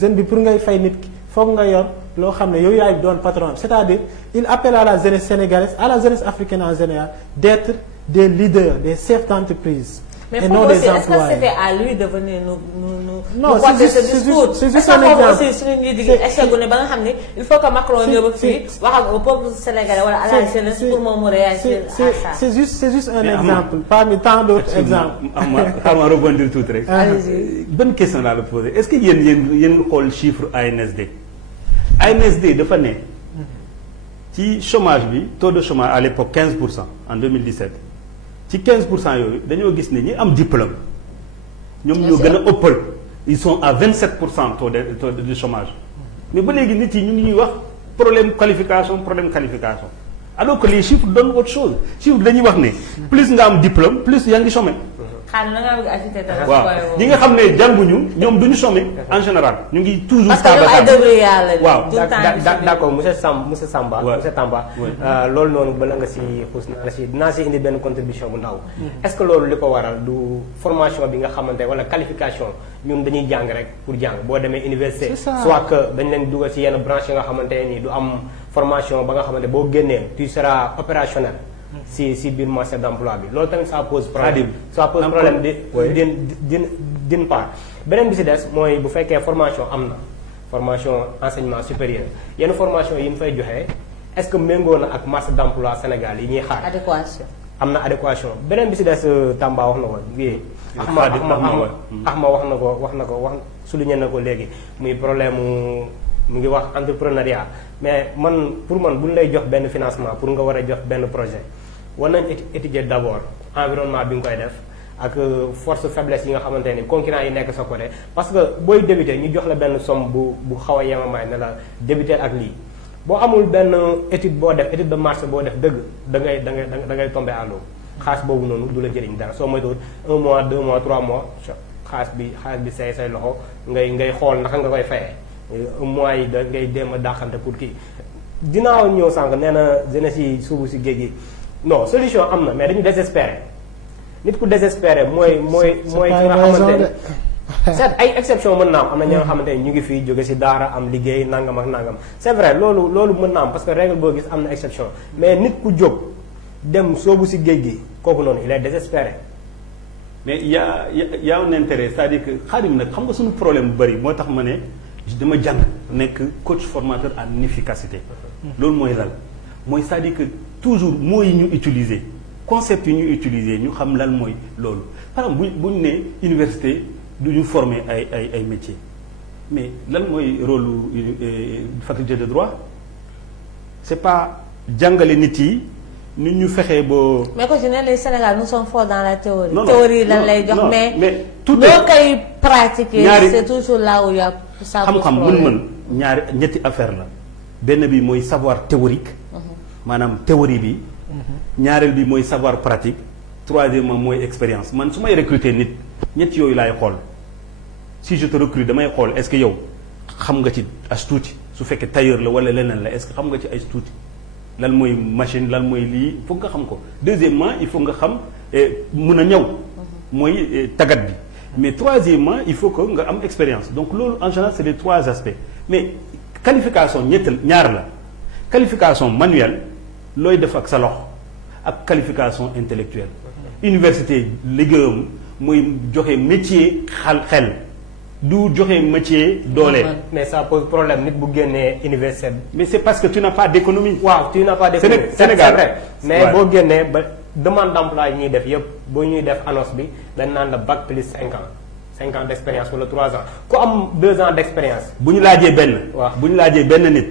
jeune bi pour ngay fay nit ki foog nga yor loo xam ne yow yaay doon patron c'est-à-dire il appelle à la jeunesse sénégalaise à la jeunesse africaine en général d'être des leaders des chefs d'entreprise. Mais pour aussi, est-ce que c'était à lui de venir non, c'est juste un exemple. Il faut que Macron au peuple sénégalais voilà, à la jeunesse pour me réagir à ça. C'est juste un exemple, parmi tant d'autres exemples. Je vais rebondir tout très. Bonne question à le poser. Est-ce qu'il y a un chiffre ANSD? ANSD de Fané, qui chômage, taux de chômage à l'époque 15% en 2017. ci 15% yooyu dañoo gis ne ñi am diplôme ñoom ñoo gën a ëppal ils sont à 27% taux de chômage mais ba léegi nit yi ñu ngi ñuy wax problème qualification alors que les chiffres donnent autre chose chiffre dañuy wax ne plus nga am diplôme plus yaa ngi chômé. waaw ñi nga xam ne jànguñu ñoom duñu chômé en général ñu ngi toujours. parce que ñoom ay débrouillard la. waaw d'accord monsieur Tamba. loolu noonu bala nga si xuus na si dinaa si indi benn contribution bu ndaw. est-ce que loolu li ko waral du formation bi nga xamante wala qualification ñun dañuy jàng rek pour jàng boo demee université. soit que dañ leen dugal si yenn branche yi nga xamante nii du am formation ba nga xamante boo génnee tu seras opérationnel. si biir marché d'emploi bi loolu tamit ça pose problème. ça pose problème d'une part beneen bi si des mooy bu fekkee formation am na formation enseignement supérieur yenn formation yi mu fay joxe est-ce que méngoo na ak marché d'emploi Sénégal yi ñuy xaar. adéquation am na adéquation beneen bi si des Tamba wax na ko oui. Axma wax na ko souligné na ko léegi muy problème mu ngi wax entrepreneuriat mais pour man bu ñu lay jox benn financement pour nga war a jox benn projet war nañ étudier d'abord environnement bi nga koy def ak force faiblesse yi nga xamante ni concurrents yi nekk sa côté parce que booy débuter ñu jox la benn somme bu xaw a yemamaay ne la débuter ak lii boo amul benn étude de marché boo def dëgg da ngay tomber à l'eau xaalis boobu noonu du la jëriñ dara soo moytuwul 1 mois 2 mois 3 mois xaalis bi say loxo ngay xool naka nga koy fayee. mois yi da ngay dem a dàqante pour kii dinaa ñëw sànq nee na jeunesse yi suubu si géej gi non solution am na mais dañu désespéré nit ku désespéré mooy ki nga xamante ni c'est ay exception mën naa am na ñi nga xamante ni ñu ngi fii jóge si daara am liggéey nangam ak nangam c'est vrai loolu mën naa am parce que règle boo gis am na exception mais nit ku jóg dem soobu si géej gi kooku noonu il est désespéré. mais y a un intérêt c'est-à-dire que Khadim nag xam nga suñu problème bu bëri moo tax ma ne dama jàng nekk coach formateur en efficacité loolu mooy lan mooy c'est-à-dire que toujours mots yi ñu utiliser concept yi ñu utiliser ñu xam lan mooy loolu par exemple bu ñu nee université du ñu former ay métiers mais lan mooy rôle faculté de droit c'est pas jàngale nit yi nit ñu fexee ba. mais ko je ne les Sénégal nous sommes forts dans la théorie. théorie lan lay jox mais tout loo koy pratiquer c'est toujours là où il y a xam-xam mën-mën ñetti affaire la benn bi mooy savoir théorique maanaam théorie bi ñaareel bi mooy savoir pratique troisièmement mooy expérience man su may recruter nit ñett yooyu laay xool si je te recrute damay xool est-ce que yow xam nga ci as tuuti su fekkee tailleur la wala leneen la est-ce que xam nga ci ay tuuti lan mooy machine lan mooy lii il faut nga xam ko deuxièmement il faut nga xam mun a ñëw mooy tagat bi mais troisièmement il faut que nga am expérience donc loolu en général c'est les trois aspects mais qualification ñaar la qualification manuelle looy def ak sa loxo ak qualification intellectuelle université liggéeyam mooy joxe métier xel du joxe métier doole. mais ça pose problème nit bu génnee université. mais c'est parce que tu n'as pas d'économie. waaw tu n'as pas d'économie. Sénégal c'est vrai mais boo génnee ba demande d'emploi yi ñuy def yëpp boo ñuy def annonce bi dañ naan la bac plus 5 ans d'expérience wala 3 ans ku am 2 ans d'expérience. bu ñu laajee benn. waaw bu ñu laajee benn nit.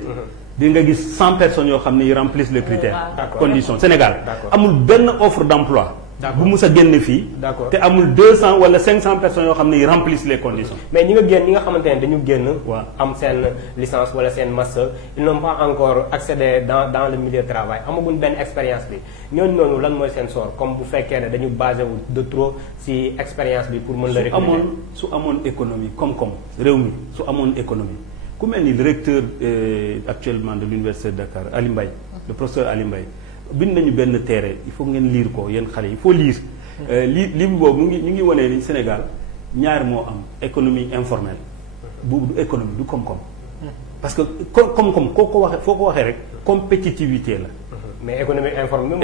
di nga gis 100 personnes yoo xam ne yi remplissent les critères. conditions Sénégal. amul benn offre d'emploi. bu mus a génn fii. d'accord te amul 200 wala 500 personnes yoo xam ne yi remplissent les conditions. mais ñi nga xamante ne dañu génn. waaw am seen licence wala seen master ils n'ont pas encore accédé dans le milieu de travail amaguñ benn expérience bi ñooñu noonu lan mooy seen sort comme bu fekkee ne dañu basé wu de trop ci expérience bi pour mën la recruter. su amoon économie koom-koom réew mi su amoon économie ku mel ni le recteur actuellement de l'université de Dakar Ali Mbaye le professeur Ali Mbaye bind nañu benn téere il faut ngeen lire ko yéen xale yi il faut lire livre boobu ñu ngi wane ni Sénégal ñaar moo am économie informelle boobu du économie du koom-koom parce que koom-koom foo ko waxee rek compétitivité la. mais économie informelle.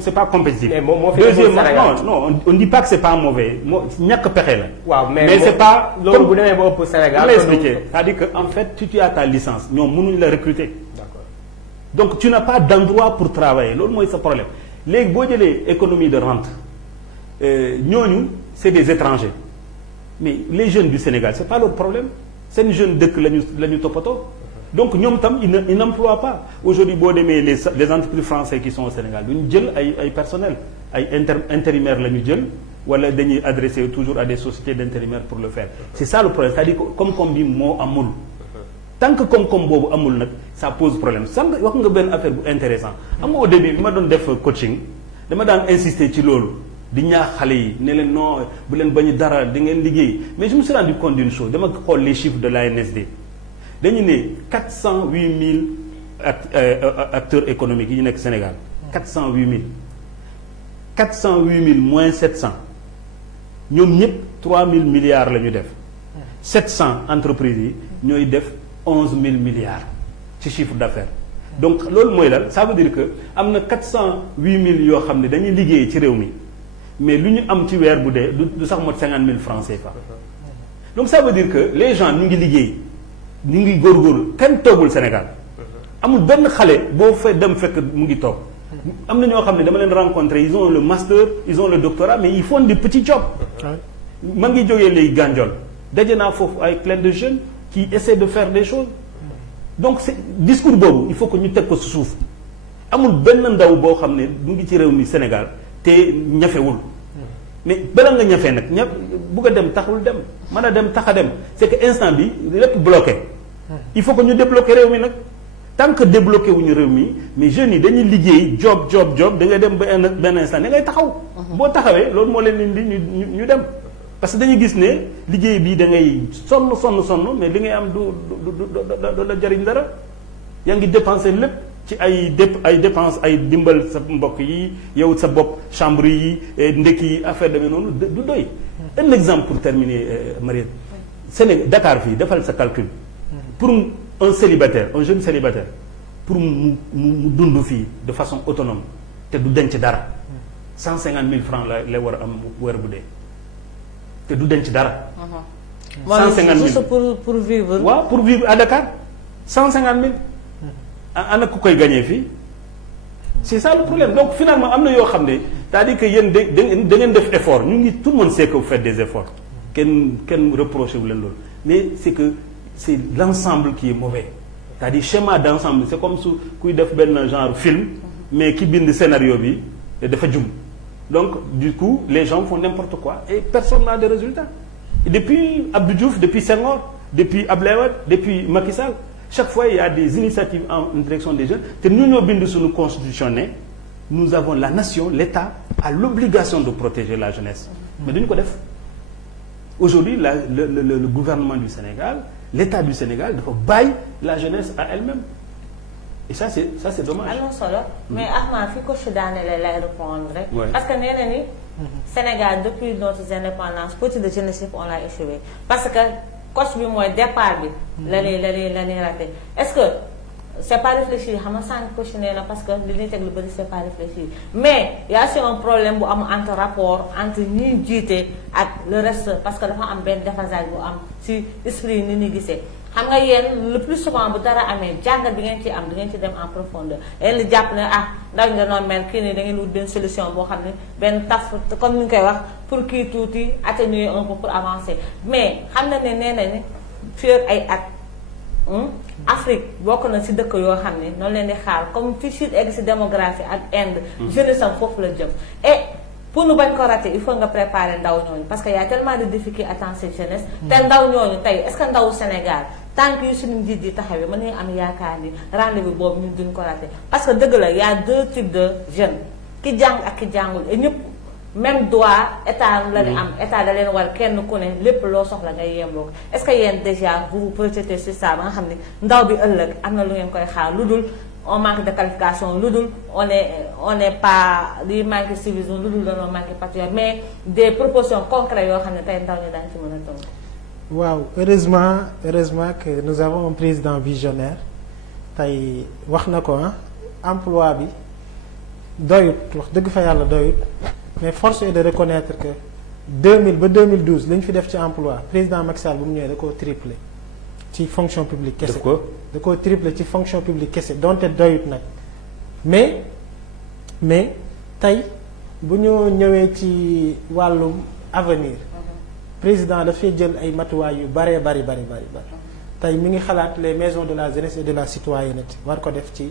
c'est pas compétitif. mais moo fi deuxièmement non on dit pas que c'est pas mauvais ñàkk pexe la. waaw mais c'est pas. loolu bu demee ba ëpp Sénégal. expliquer c'est-à-dire que en fait tu as ta licence ñoom mënuñ la recruter. donc tu n'as pas d'endroit pour travailler loolu mooy sa problème léegi boo jëlee économie de rente ñooñu c'est des étrangers mais les jeunes du Sénégal c'est pas leur problème seen jeune dëkk la ñu toppatoo donc ñoom tam ils n'emploient pas aujourd'hui boo demee les entreprises françaises qui sont au Sénégal duñu jël ay personnel ay intérimaires la ñu jël wala dañuy adresser toujours à des sociétés d'intérimaires pour le faire c'est ça le problème c'est-à-dire que koom-koom bi moo amul tant que koom-koom boobu amul nag ça pose problème sànq wax nga benn affaire bu intéressant xam nga au début bi ma doon def coaching dama daan insister ci loolu di ñaax xale yi ne leen non bu leen bañu dara di ngeen liggéey mais je me suis rendu compte d'une chose dama xool les chiffres de l'ANSD dañu ne 408 000 acteurs économiques yi ñu nekk Sénégal 408 000 moins 700 ñoom ñëpp 3 000 milliards la ñu def 700 entreprises yi ñooy def 11 000 milliards ci chiffre d'affaires donc loolu mooy lan ça veut dire que am na 408 000 yoo xam ne dañuy liggéey ci réew mi mais lu ñu am ci weer bu dee du sax mot 50 000 francs CFA donc ça veut dire que les gens ñu ngi liggéey ñu ngi góorgóorlu kenn toogul Sénégal amul benn xale boo fa dem fekk mu ngi toog am na ñoo xam ne dama leen rencontrer ils ont le master ils ont le doctorat mais ils font des petits jobs ma ngi jógee léegi Gandiol daje naa foofu ay plein de jeunes qui essaient de faire des choses donc c'est discours boobu il faut que ñu teg ko suuf amul benn ndaw boo xam ne mu ngi ci réew mi Sénégal te ñafewul mais bala nga ñafee nag bugg a dem taxul dem mën a dem tax a dem c'est que instant bi lépp bloqué il faut que ñu débloquer réew mi nag tant que débloqué wuñu réew mi mais jeunes yi dañuy liggéey job da ngay dem ba benn instant da ngay taxaw boo taxawee loolu moo leen indi ñu dem parce que dañuy gis ne liggéey bi da ngay sonn mais li ngay am du la jariñ dara yaa ngi dépenser lépp ci ay dépenses ay dimbal sa mbokk yi yow sa bopp chambre yi ndekki yi affaire demee noonu du doy. un exemple pour terminer Mariette Sénégal Dakar fii defal sa calcul pour un célibataire un jeune célibataire pour mu dund fii de façon autonome te du denc dara 150 000 francs la war a am weer bu dee te du denc dara. 150 000 juste pour vivre. waaw pour vivre à Dakar 150 000. ana ku koy gagné fii c'est ça le problème donc finalement am na yoo xam ne c'est-à-dire que yéen da ngeen def effort ñu ngi tout le monde sait que vous faites des efforts kenn reproché wu leen loolu mais c'est que c'est l'ensemble qui est mauvais c'est-à-dire schéma d'ensemble c'est comme su kuy def benn genre film mais ki bind scénario bi dafa jum donc du coup les gens font n'importe quoi et personne n'a de résultats et depuis Abdou Diouf depuis Senghor depuis Abdoulaye Wade depuis Macky Sall chaque fois il y a des initiatives en direction des jeunes te ñu ñoo bind suñu constitution ne nous avons la nation l'État a l'obligation de protéger la jeunesse mais duñu ko def aujourd'hui le gouvernement du Sénégal l'État du Sénégal dafa bàyyi la jeunesse à elle-même et ça c'est dommage. am na solo mais Ahmad fi ko si daanele lay répondre rek. Ouais. parce que nee na ni Sénégal depuis notre indépendance politique de jeunesse on l'a échoué parce que coche bi mooy départ bi. la ñuy raté est-ce que c'est pas réfléchi xam nga sànq coche nee na parce que li ñuy teg lu bëri c'est pas réfléchi mais y a aussi un problème bu am entre rapport entre ñiy jiite ak le reste parce que dafa am benn déphasage bu am ci esprit ni ñuy gisee. xam nga yéen le plus souvent bu dara amee jàngat bi ngeen ci am di ngeen ci dem en profondeur yéen li jàpp ne ah ndaw ñi dañoo mel kii nii da ngeen wut benn solution boo xam ne benn taf comme ni ñu koy wax pour kii tuuti atténuer un peu pour avancer mais xam na ne nee na ni fii ak ay at Afrique bokk na ci dëkk yoo xam ne noonu leen di xaar comme fi Chine egg ci démographie ak Inde jeunesse am foofu la jëm et pour nu bañ ko rater il faut nga préparer ndaw ñooñu parce que y a tellement de défis qui attendent cette jeunesse te ndaw ñooñu tey est-ce que ndawu Sénégal tant que yu suñu njiit yi taxawee mën nañu am yaakaar ni rendez-vous boobu ñun duñ ko rater parce que dëgg la y a deux types de jeunes ki jàng ak ki jàngul et ñëpp même droit état la ñu am état da leen war kenn ku ne lépp loo soxla ngay yemloo ko est-ce que yéen déjà vous vous projetez sur ça ba nga xam ne ndaw bi ëllëg am na lu ngeen koy xaar lu dul on manque de qualification lu dul on est pas li manque civisme lu dul dañoo manque patriote mais des propositions concrètes yoo xam ne tey ndaw ñi daañu ci mën a tënk. waaw heureusement que nous avons un président visionnaire tey wax na ko emploi bi doyut wax dëgg fa yàlla doyut mais force est de reconnaître que 2000 ba 2012 li ñu fi def ci emploi président Macky Sall bu mu ñëwee da koo triplé ci fonction publique kese da koo triplé ci fonction publique kese donte doyut nag mais tey bu ñu ñëwee ci wàllum avenir président dafay jël ay matuwaay yu bari tey mi ngi xalaat les maisons de la jeunesse et de la citoyenneté war ko def ci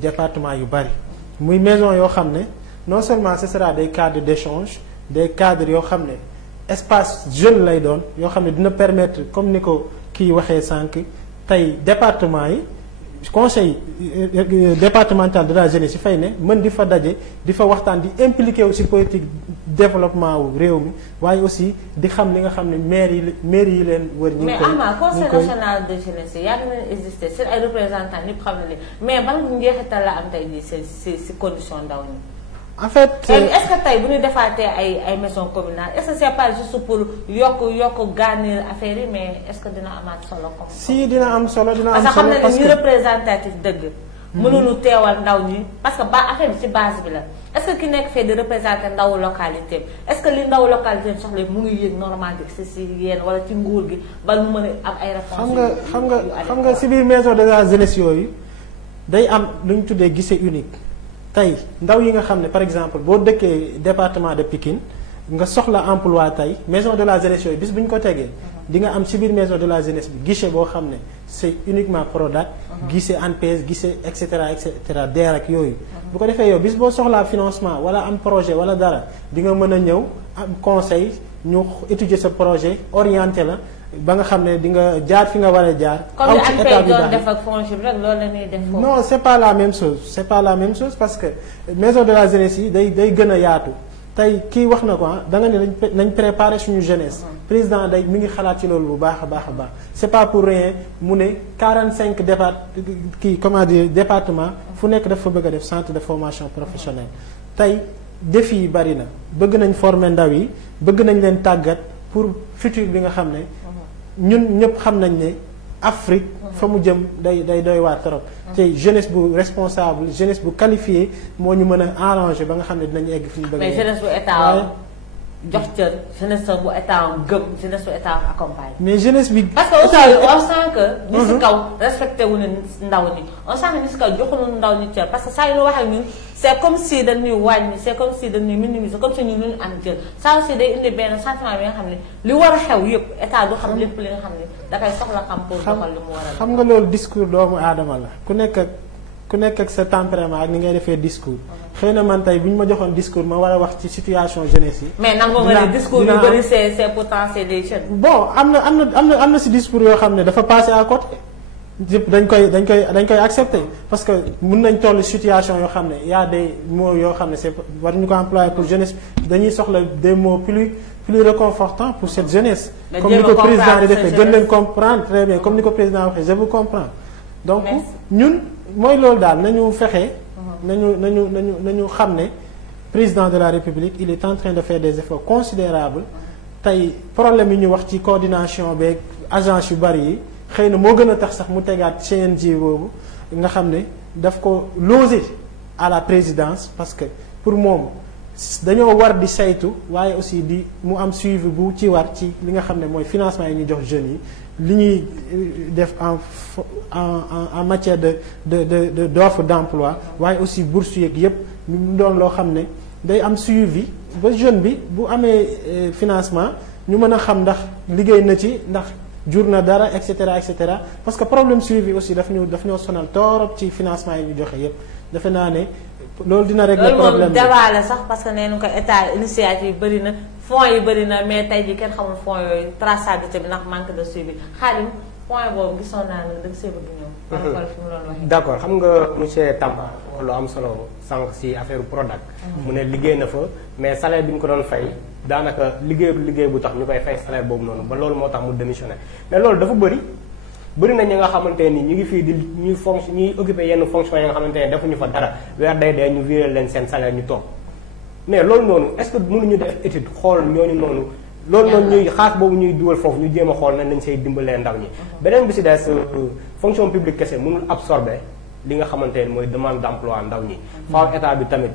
département yu bari muy maison yoo xam ne non seulement ce sera des cadres d'échange des cadres yoo xam ne espace jeune lay doon yoo xam ne dina permettre comme ni ko kii waxee sànq tey département yi conseil départemental de la jeunesse yi fay ne mën di fa daje di fa waxtaan di impliqué aussi politique développement wu réew mi waaye aussi di xam li nga xam ne maire yi leen wër. ñu ngi koy mais conseil national de jeunesse yi yàgg na existé seen ay représentants ñëpp xam ne mais ban njeexital la am tey jii si condition ndaw ñi. en fait est-ce que tey bu ñu defaatee ay maisons communales est-ce que c'est pas juste pour yokk garnir affaire yi mais est-ce que dina amaat solo comme. si dina am solo parce que xam na ne ñu représentatif dëgg. mënuñu teewal ndaw ñi parce que affaire bi ci base bi la est-ce que ki nekk fee di représenter ndawu localité est-ce que li ndawu localité soxla mu ngi yëg normal di si yéen wala ci nguur gi ba mu mën a am ay réponses. xam nga si biir maison de la jeunesse yooyu day am lu ñu tuddee guichet unique. tey ndaw yi nga xam ne par exemple boo dëkkee département de Pikine nga soxla emploi tey maison de la jeunesse yooyu bis bu ñu ko tegee di nga am ci biir maison de la jeunesse bi guichet boo xam ne c'est uniquement Prodac guichet ANPEJ guichet et cetera DER ak yooyu bu ko defee yow bis boo soxlaa financement wala am projet wala dara di nga mën a ñëw am conseil ñu étudier sa projet orienté la ba nga xam ne di nga jaar fi nga war a jaar. aw ci état bi doon def ak FONGIP rek loolu la ñuy def. non c'est pas la même chose parce que maison de la jeunesse yi day gën a yaatu tey kii wax na ko da nga ne nañ préparer suñu jeunesse. président mi ngi xalaat ci loolu bu baax a baax c'est pas pour rien mu ne 45 département fu nekk dafa bëgg a def centre de formation professionnelle tey défi yi bari na bëgg nañ former ndaw yi bëgg nañ leen tàggat pour futur bi nga xam ne. ñun ñëpp xam nañ ne Afrique fa mu jëm day doy waar trop te jeunesse bu responsable jeunesse bu qualifiée moo ñu mën a arranger ba nga xam ne dinañu egg fi ñu bëgg. mais jeunesse bu état jox cër jeunesse bu état gëm jeunesse bu état accompagne. mais jeunesse bi. parce que aussi on sent que. ñi si kaw respecté wu ne ndaw ñi on sent que ñi si kaw joxuñu ndaw ñi cër parce que saa yu ñu wax ak ñun c'est comme si dañuy wàññi c'est comme si dañuy minimiser comme si ñun ñu am cër ça aussi day indi benn sentiment bi nga xam ne li war a xew yëpp état du xam lépp li nga xam ne dafay soxla xam pour doxal li mu war a. xam nga loolu discours doomu aadama la ku nekk ak sa tempérament ak ni ngay defee discours. xëy na man tey bu ñu ma joxoon discours ma war a wax ci situation jeunesse yi. mais nangu nga ne discours yu bëri c'est pourtant c'est des jeunes. bon am na si discours yoo xam ne dafa passé à côté yëpp dañ koy accepter parce que mun nañ toll situation yoo xam ne y a des mots yoo xam ne c'est war ñu ko employer pour jeunesse dañuy soxla des mots plus réconfortants pour cette jeunesse. comme ni ko président di defee gën leen comprendre très bien comme ni ko président waxee je vous comprends. donc ñun mooy loolu daal nañu fexe. nañu xam ne président de la République il est en train de faire des efforts considérables tey problème yi ñu wax ci coordination beeg agence yu bari yi xëy na moo gën a tax sax mu tegaat CNG boobu nga xam ne daf ko loger à la présidence parce que pour moom dañoo war di saytu waaye aussi di mu am suivi bu ci war ci li nga xam ne mooy financement yi ñuy jox jeunes yi li ñuy def en matière de d'offre d'emploi waaye aussi bourse yeeg yépp ñu doon loo xam ne day am suivi ba jeune bi bu amee financement ñu mën a xam ndax liggéey na ci ndax jur na dara et cetera parce que problème suivi aussi daf ñoo sonal torop ci financement yi ñu joxe yépp defe naa ne loolu dina régler problème bi débat la sax parce que nee nañu ko état initiative yi bëri na fonds yi bëri na mais tey jii kenn xamul fonds yooyu traçabilité bi ndax manque de suivi Khadim point boobu gisoon naa ne dëgg see bëgg ñëw. par rapport fi mu doon waxee. d'accord xam nga monsieur Tamba lu am solo sànq si affaire Prodac. mu ne liggéey na fa mais salaire bi ñu ko doon fay daanaka liggéey bu tax ñu koy fay salaire boobu noonu ba loolu moo tax mu démissionné mais loolu dafa bëri na ñi nga xamante ni ñu ngi fii di ñuy occupé yenn fonction yi nga xamante ne defuñu fa dara weer day dee ñu viré leen seen salaire ñu toog mais loolu noonu est-ce que mënuñu def étude xool ñooñu noonu. loolu noonu ñuy xaas boobu ñuy dugal foofu ñu jéem a xool nañ lañ say dimbalee ndaw ñi. beneen bi si des fonction publique kese mënul absorber li nga xamante ne mooy demande d'emploi ndaw ñi. faaw état bi tamit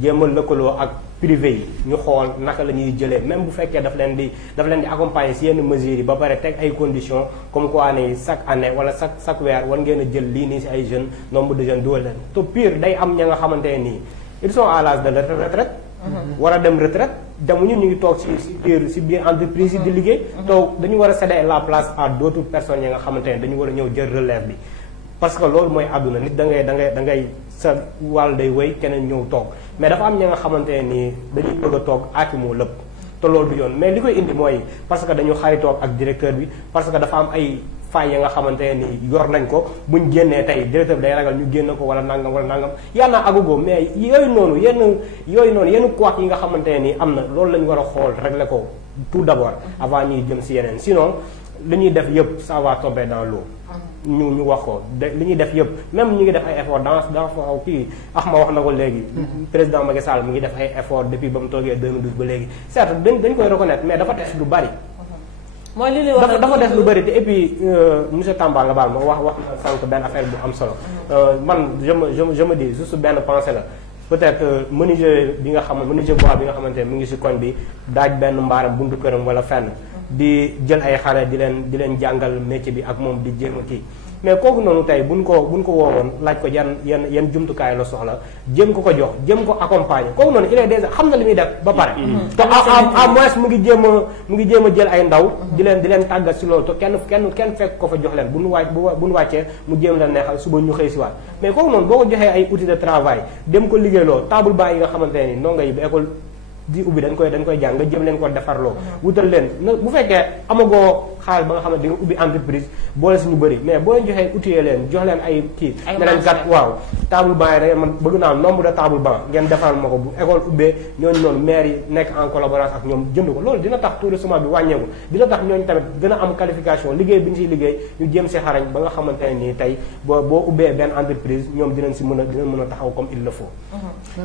jéem a lëkkaloo ak privé yi ñu xool naka la ñuy jëlee même bu fekkee daf leen di accompagner si yenn mesures yi ba pare teg ay conditions comme quoi ne chaque année wala chaque weer war ngeen a jël lii nii si ay jeunes nombre de jeunes dugal leen te pire day am ña nga xamante ne nii ils sont à l'âge de la retraite. war a dem retraite demuñu ñu ngi toog si biir entreprise yi di liggéey. donc dañu war a céder la place à d'autres personnes yi nga xamante ne dañu war a ñëw jël relève bi. parce que loolu mooy àdduna nit da ngay sa wàll day wéy keneen ñëw toog mais dafa am ña nga xamante ne nii dañuy bëgg a toog aaki moo lépp te loolu du yoon mais li koy indi mooy parce que dañu xaritoog ak directeur bi parce que dafa am ay fay ya nga xamante ne nii yor nañ ko buñ génnee tey directeur bi day ragal ñu génn ko wala nangam yaa naa agugoo mais yooyu noonu yenn couac yi nga xamante ne nii am na loolu lañu war a xool régler ko tout d'abord avant ñuy jëm si yeneen sinon li ñuy def yëpp ça va tomber dans l'eau ñu wax ko li ñuy def yëpp même ñu ngi def ay effort dans kii ma wax na ko léegi président Macky Sall mu ngi def ay effort depuis ba mu toogee 2012 ba léegi certes dañ koy reconnaître mais dafa des lu bari mooy li ñuy wax dafa des lu bari te et puis monsieur Tamba nga baal ma wax na sànq benn affaire bu am solo man je me dis juste benn pensée la peut-être menuisier bi nga xam menuisier bois bi nga xamante ne mu ngi si koñ bi daaj benn mbaaram buntu këram wala fenn di jël ay xale di leen jàngal métier bi ak moom di jéem a kii mais kooku noonu tey buñ ko woowoon laaj ko yan jumtukaay la soxla jéem ko jox jéem ko accompagner kooku noonu il est déjà xam na li muy def ba pare te à moins mu ngi jéem a jël ay ndaw di leen tàggat si loolu te kenn fekk ko fa jox leen bu nu wàccee mu jéem leen neexal suba ñu xëy si waat mais kooku noonu boo ko joxee ay outils de travail dem ko liggéeyloo table banc yi nga xamante ne ni ndongo yi ba école di ubbi dañ koy jàng nga jëm leen ko defarloo wutal leen bu fekkee amagoo xaalis ba nga xam ne di nga ubbi entreprise boole si ñu bëri mais boo leen joxee outillé leen jox leen ay kii ne leen kat waaw table banc yi da ngeen man bëgg naa nombre de table banc ngeen defaral ma ko bu école ubbee ñooñu noonu maire yi nekk en collaboration ak ñoom jënd ko loolu dina tax taux de chômage bi wàññeeku dina tax ñooñu tamit gën a am qualification liggéey bi ñu siy liggéey ñu jéem si xarañ ba nga xamante ne nii tey boo ubbee benn entreprise ñoom dinañ mën a taxaw comme il le faut.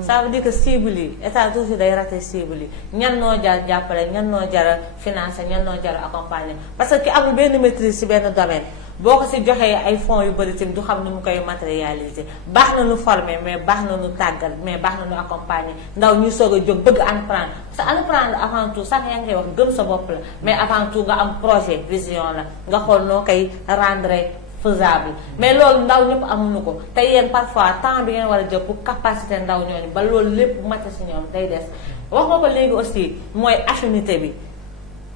ça veut dire que cible yi état toujours day raté cible yi ñan noo jar jàppale ñan noo jar financer ñan noo jar accompagner parce que ki amul benn maîtrise ci benn domaine boo ko ci joxee ay fonds yu bëri tamit du xam ni mu koy matérialiser baax na nu former mais baax na nu tàggat mais baax na nu accompagner ndaw ñuy soog a jóg bëgg entreprendre parce que entreprendre avant tout sax yaa ngi koy wax gëm sa bopp la mais avant tout nga am projet vision la nga xool noo koy rendre faisable mais loolu ndaw ñëpp amuñu ko te yéen parfois temps bi ngeen war a jël pour capacité ndaw ñooñu ba loolu lépp bu mate ci ñoom day des wax nga ko léegi aussi mooy affinité bi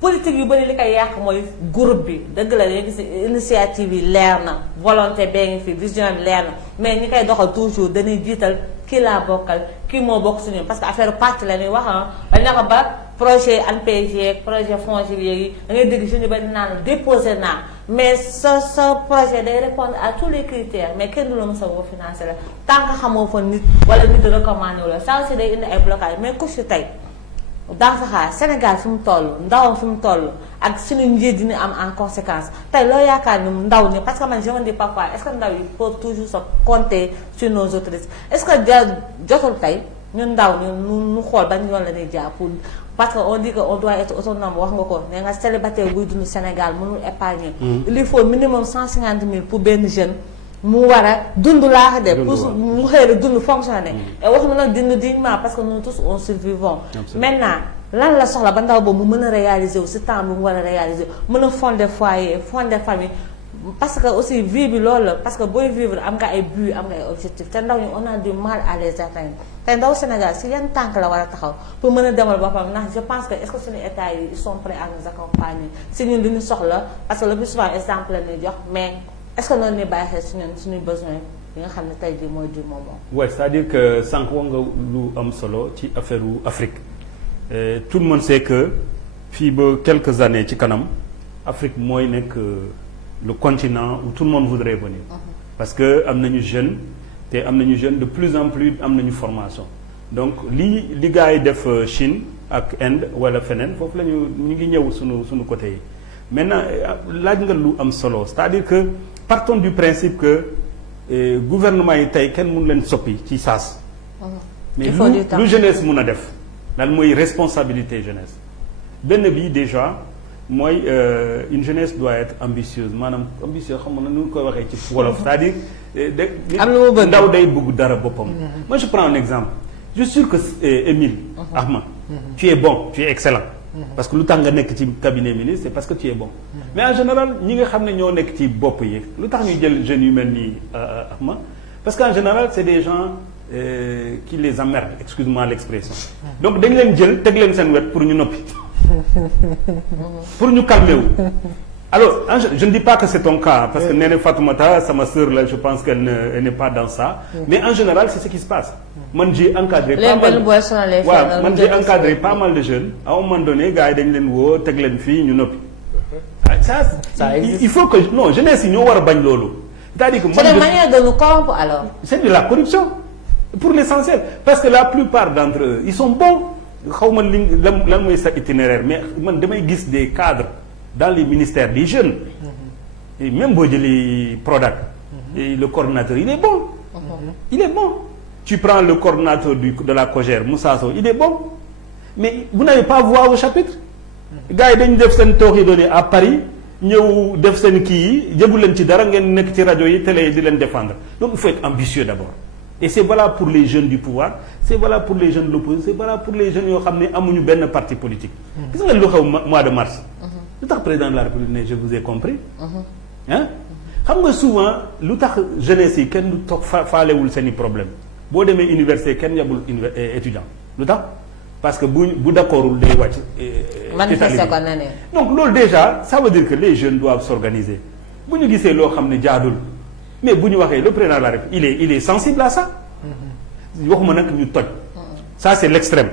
politique yu bëri li koy yàq mooy groupe bi dëgg la léegi ci initiative yi leer na volonté bee ngi fi vision bi leer na mais ñi koy doxal toujours dañuy jiital kii laa bokkal kii moo bokk suñu parce que affaire parti la ñuy wax dañ na ko ba projet ANPEJ projet FONGIP yi da ngay dégg suñu ba naan déposé naa mais ce projet day répondre à tous les critères mais kenn du la mos a woo financé la tant que xamoo fa nit wala nit recommandé wala ça aussi day indi ay blocage mais ku si tey dans sa xaar Sénégal fi mu toll ndawam fi mu toll ak suñu njiit dina am en conséquence tey loo yaakaar ni ndaw ñi parce que man je me dis parfois est-ce que ndaw yi peuvent toujours se compter sur nos autorités est-ce que jotul tey ñun ndaw ñu xool ban yoon la ñuy jaar pour parce que on dit que on doit être autonome wax nga ko nee nga célibataire buy dund Sénégal mënul épargner. Il faut minimum 150 000 pour benn jeune mu war a dund laa de pour mu xëy rek dund fonctionner. et waxuma nag dund dignement parce que nous tous on survivons. Maintenant lan la soxla ba ndaw boobu mu mën a réaliser wu si temps bi mu war a réaliser mën a fonder foyer fonder famille. parce que aussi vie bi loolu la parce que booy vivre am nga ay buts am nga ay objectifs te ndaw ñi on a du mal à les atteindre te ndaw Sénégal si yan tànk la war a taxaw pour mën a demal boppam ndax je pense que est-ce que suñu état yi ils sont prêts à nous accompagner si ñun li ñu soxla parce que le plus souvent exemple la ñuy jox mais est-ce que noonu ni bàyyi xel si ñun suñuy besoin yi nga xam ne tey jii mooy du moment. ouais c'est-à-dire que sànq wax nga lu am solo ci affaire Afrique tout le monde sait que fii ba quelques années ci kanam Afrique mooy nekk le continent où tout le monde voudrait venir. Parce que am nañu jeunes te am nañu jeunes de plus en plus am nañu formation donc li gars yi def Chine ak Inde wala feneen foofu la ñu ngi ñëw suñu côté yi maintenant laaj nga lu am solo c'est-à-dire que partons du principe que gouvernement yi tey kenn mënu leen soppi ci saas. mais lu jeunesse mun a def lan mooy responsabilité jeunesse benn bi déjà. mooy une jeunesse doit être ambitieuse maanaam ambitieuse xam nga nu ñu koy waxee ci wolof c'est-à-dire. ndaw day bëgg dara boppam. moi je prends un exemple je suis sûr que Émile. Ahmad tu es bon tu es excellent. parce que lu tax nga nekk ci cabinet ministre c'est parce que tu es bon. mais en général ñi nga xam ne ñoo nekk ci bopp yi lu tax ñu jël jeunes yu mel nii Ahmad parce qu'en général c'est des gens qui les emmerdent excuse-moi l'expression. donc dañ leen jël teg leen seen wet pour ñu noppi. pour ñu calmer wu alors je ne dis pas que c'est ton cas parce que nee na Fatoumata sama sœur là je pense qu'elle n'est pas dans ça mais en général c'est ce qui se passe man j'ai encadré pas mal de jeunes à un moment donné gars yi dañ leen woo teg leen fii ñu noppi ça il faut que non jeunesse yi ñoo war a bañ loolu c'est-à-dire que c'est une manière de nous corrompre alors c'est de la corruption pour l'essentiel parce que la plupart d'entre eux ils sont bons xaw ma li lan mooy sa itinéraire mais man damay gis des cadres dans les ministères des jeunes et même boo jëlee Prodac et le coordonnateur il est bon tu prends le coordonnateur de la COJER Moussa Sow il est bon mais vous n'avez pas voix au chapitre gars yi dañu def seen tooxi doone à Paris ñëw def seen kii yi jëbu leen ci dara ngeen nekk ci rajo yi télé yi di leen défendre donc il faut être ambitieux d'abord et c'est valable pour les jeunes du pouvoir c'est valable pour les jeunes de l'opposition c'est valable pour les jeunes yoo xam ne amuñu benn parti politique gis nga lu xew mois de mars lu tax président de la République ne je vous ai compris hein xam nga souvent lu tax jeunesse yi kenn du toog faalewul seeni problème boo demee université kenn yabul étudiant lu tax parce que bu d'accordul day wàcc manifester ko na ne donc loolu déjà ça veut dire que les jeunes doivent s'organiser bu ñu gisee loo xam ne jaadul mais bu ñu waxee le président de la République il est sensible à ça waxuma nag ñu toj ça c'est l'extrême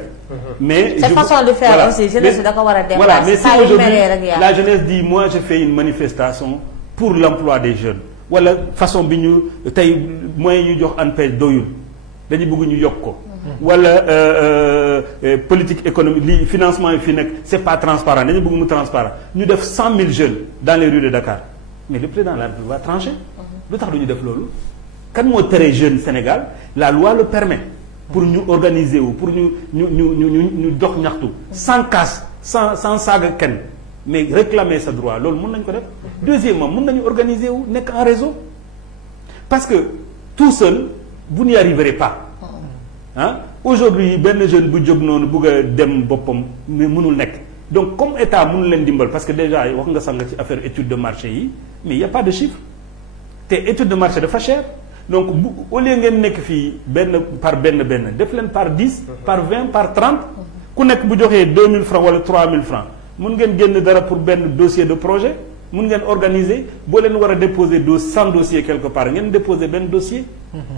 mais cette façon de faire voilà. Aussi jeunesse da ko war a dépasser voilà mais si aujourd'hui la jeunesse dit moi je fais une manifestation pour l'emploi des jeunes wala façon bi ñu tey moyens ñu jox ANPEJ doyul dañu bëgg ñu yokk ko wala politique économique li financement yi fi nekk c'est pas transparent dañu bëgg mu transparent ñu def 100 000 jeunes dans les rues de Dakar mais le président de la République va trancher lu tax du ñu def loolu kan moo tere jeune Sénégal la loi le permet pour ñu organiser wu pour ñu dox ñaxtu sans casse sans saaga kenn mais réclamer sa droit loolu mën nañu ko def deuxièmement mën nañu organiser wu nekk en réseau parce que tout seul vous n'y arriverez pas ah aujourd'hui benn jeune bu jóg noonu bëgg a dem boppam mais mënul nekk donc comme état mënul leen dimbal parce que déjà wax nga sànq ci affaire étude de marché yi mais il y a pas de chiffre te étude de marché dafa cher donc bu au lieu ngeen nekk fii benn def leen par 10 par 20 par 30 ku nekk bu joxee 2000 francs wala 3000 francs mun ngeen génn dara pour benn dossier de projet mun ngeen organiser boo leen war a déposer 100 dossiers quelque part ngeen déposer benn dossier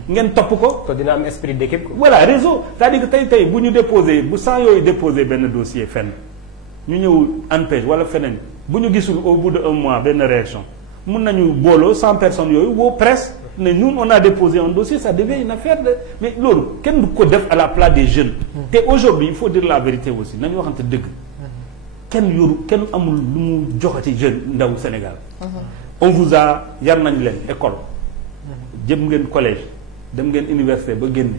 ngeen topp ko. te dina am esprit d'équipe. voilà réseau c'est-à-dire que tey bu ñu déposer bu 100 yooyu déposer benn dossier fenn ñu ñëw ANPEJ wala feneen bu ñu gisul au bout de un mois benn réaction mun nañu booloo 100 personnes yooyu woo presse ne nous on a déposé un dossier ça devient une affaire de mais loolu kenn du ko def à la place des jeunes. te aujourd'hui il faut dire la vérité aussi nañu waxante dëgg. kenn amul lu mu joxati jeune ndaw Sénégal. on vous a yar nañ leen école. jëm ngeen collège dem ngeen université ba génne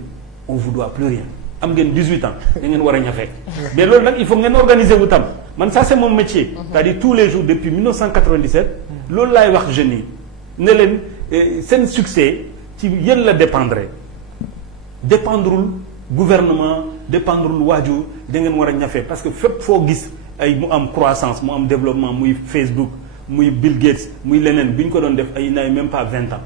on vous doit plus rien am ngeen 18 ans da ngeen war a ñafe. mais loolu nag il faut ngeen organiser wu tam man ça c'est mon métier. c'est-à-dire tous les jours depuis 1997. loolu laay wax jeunes yi ne leen seen succès ci yéen la dépendre dépendrul gouvernement dépendrul waajur da ngeen war a ñafe parce que fépp foo gis ay mu am croissance mu am développement muy Facebook muy Bill Gates muy leneen bi ñu ko doon def ay nay même pas 20 ans.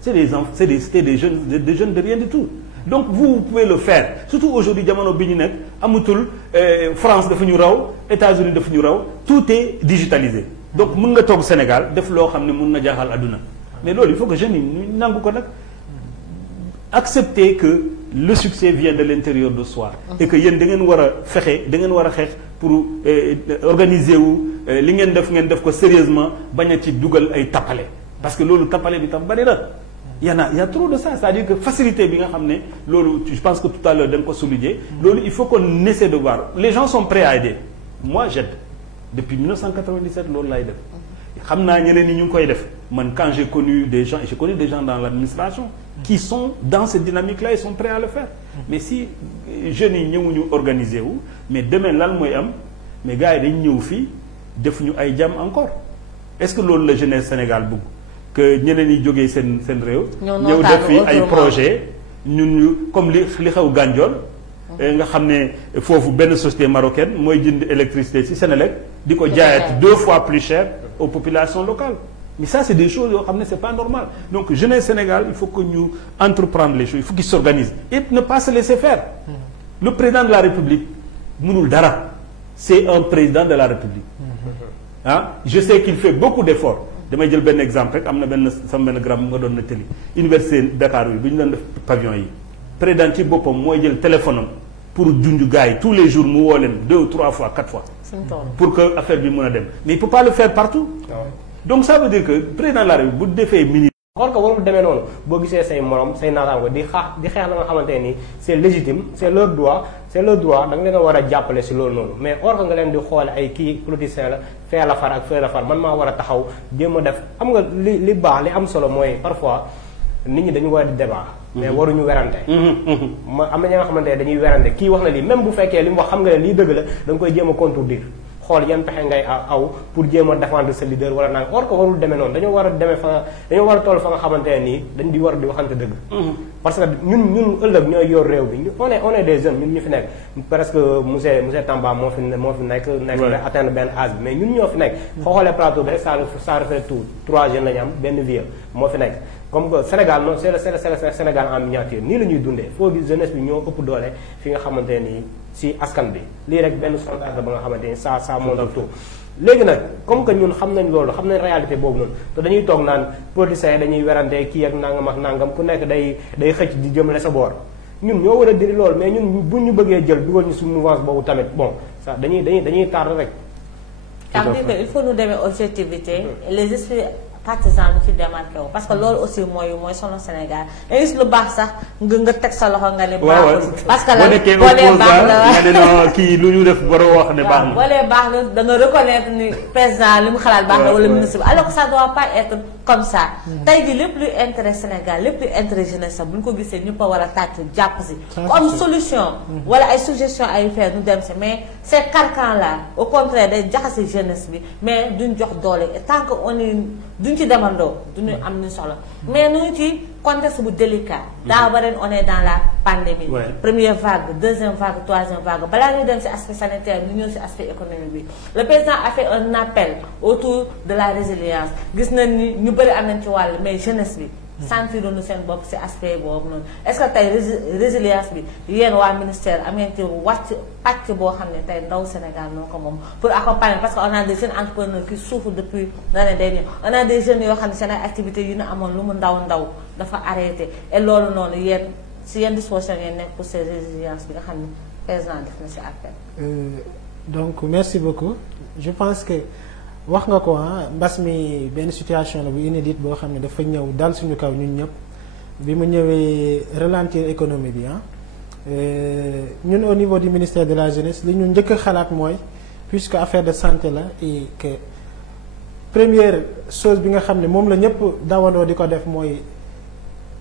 c'est des jeunes de rien du tout. donc vous pouvez le faire surtout aujourd'hui jamono bi ñu nekk amatul France dafa ñu raw États-Unis dafa ñu raw tout est digitalisé donc mën nga toog Sénégal def loo xam ne mën na jaaxal àdduna mais loolu il faut que jeunes yi ñu nangu ko nag accepter que le succès vient de l'intérieur de soi et que yéen da ngeen war a fexe da ngeen war a xeex pour organiser wu li ngeen def ko sérieusement bañ a ci dugal ay tappale parce que loolu tappale bi tam bari na il y a trop de ça c'est-à-dire que facilité bi nga xam ne loolu je pense que tout à l'heure da nga ko souligner loolu il faut qu'on essaie de voir les gens sont prêts à aider moi j'aide depuis 1997 loolu laay def xam naa ñeneen ñi ñu ngi koy def man quand j'ai connu des gens dans l'administration qui sont dans cette dynamique-là ils sont prêts à le faire mais si jeunes yi ñëwuñu organiser wu mais demain lan mooy am mais gars yi dañ ñëw fii def ñu ay jàmm encore est-ce que loolu la jeunesse Sénégal bëgg que ñeneen ñi jógee seen réew ñëw def fii ay projet ñun ñu comme li xew Gandiol nga xam ne foofu benn société marocaine mooy jënd électricité ci Sénélec di ko jaayat 2 fois plus cher aux populations locales mais ça c'est des choses yoo xam ne c'est pas normal donc jeunesse Sénégal il faut que ñu entreprendre les choses il faut qu'ils s'organisent et ne pas se laisser faire le président de la République mënul dara c'est un président de la République je sais qu'il fait beaucoup d'efforts damay jël benn exemple rek am na sama benn gramme nga doon na tëli université Dakar bi ñu doon def pavillon yi président ci boppam mooy jël téléphone am pour junj gars yi tous les jours mu woo leen 2 ou 3 fois 4 fois pour que affaire bi mën a dem mais il peut pas le faire partout donc ça veut dire que président de la République bu defee ministre or que warul demee noonu boo gisee say morom say naataango di xeex la nga xamante ni c'est légitime c'est leur droit da nga leen a war a jàppale si loolu noonu mais or que nga leen di xoole ay kii politicien la fee la far ak fee la far man maa war a taxaw jéem a def xam nga li baax li am solo mooy parfois nit ñi dañu war a di débat mais waruñu werante am na ñi nga xamante ne dañuy werante kii wax na lii même bu fekkee li mu wax xam nga ne lii dëgg la da nga koy jéem a contredire xool yan pexe ngay aw pour jéem a défendre sa leader wala naan or que warul demee noonu dañoo war a toll fa nga xamante ne nii dañ di war di waxante dëgg parce que ñun ëllëg ñooy yor réew bi on est des jeunes ñun ñu fi nekk presque monsieur Tamba moo fi nekk atteindre benn âge bi mais ñun ñoo fi nekk foo xoolee plateau bi rek ça reflète tout 3 jeunes la ñu am benn vieux moo fi nekk comme que Sénégal noonu c'est le Sénégal en miniature nii la ñuy dundee foo gis jeunesse bi ñoo ëpp doole fi nga xamante nii si askan bi lii rek benn sondage ba nga xamante ni ça montre tout léegi nag comme que ñun xam nañ loolu xam nañ réalité boobu noonu te dañuy toog naan politiciens yi dañuy werante kii ak nangam ku nekk day xëcc di jëmale sa boor ñun ñoo war a diri loolu mais ñun bu ñu bëggee jël dugal ñu suñu mouvance boobu tamit bon ça dañuy tardé rek. ça veut dire que il faut nous demee objectivité les esprits partisans bi ci démarqué wu parce que loolu aussi mooy solo Sénégal da gis lu baax sax nga teg sa loxo nga ne baaxul parce que la boolee baax la nga ne non kii lu ñu def waroo wax ne baax na boolee baax la da nga reconnaître ni président li mu xalaat baax na wala ministre bi alors que ça doit pas être comme ça tey jii lépp luy intérêt Sénégal lépp luy intérêt jeunesse sax bu ñu ko gisee ñëpp a war a tàcc jàpp si comme solution wala ay suggestion ay faire ñu dem si mais ces carcans là au contraire day jaxase jeunesse bi mais duñ jox doole et tant que on est duñ ci demandoo duñu am ni solo mais nu ci contexte bu délicat daaw ba ren on est dans la pandémie première vague deuxième vague troisième vague balaa ñuy dem ci aspect sanitaire ñu ñëw ci aspect économique bi le président a fait un appel autour de la résilience gis nañ ni ñu bëri am nañ ci wàll mais jeunesse bi sentir nu seen bopp ci aspect boobu noonu est-ce que tey résilience bi yéen waa ministère am ngeen ci wàcc pàcc boo xam ne tey ndaw Sénégal moo ko moom pour accompagner parce que on a des jeunes entrepreneurs qui souffrent depuis l'année dernière on a des jeunes yoo xam ne seen ay activités yu ñu amoon lu mu ndaw dafa arrêté et loolu noonu yéen si yenn disposition ngeen nekk pour ces résilience bi nga xam ne président def na ci appel. Donc merci beaucoup je pense que wax nga ko mbas mi benn situation la bu inédite boo xam ne dafa ñëw dal suñu kaw ñun ñëpp bi mu ñëwee ralentir économie bi ñun au niveau du ministère de la jeunesse li ñu njëkk a xalaat mooy puisque affaire de santé la et que première chose bi nga xam ne moom la ñëpp dawandoo di ko def mooy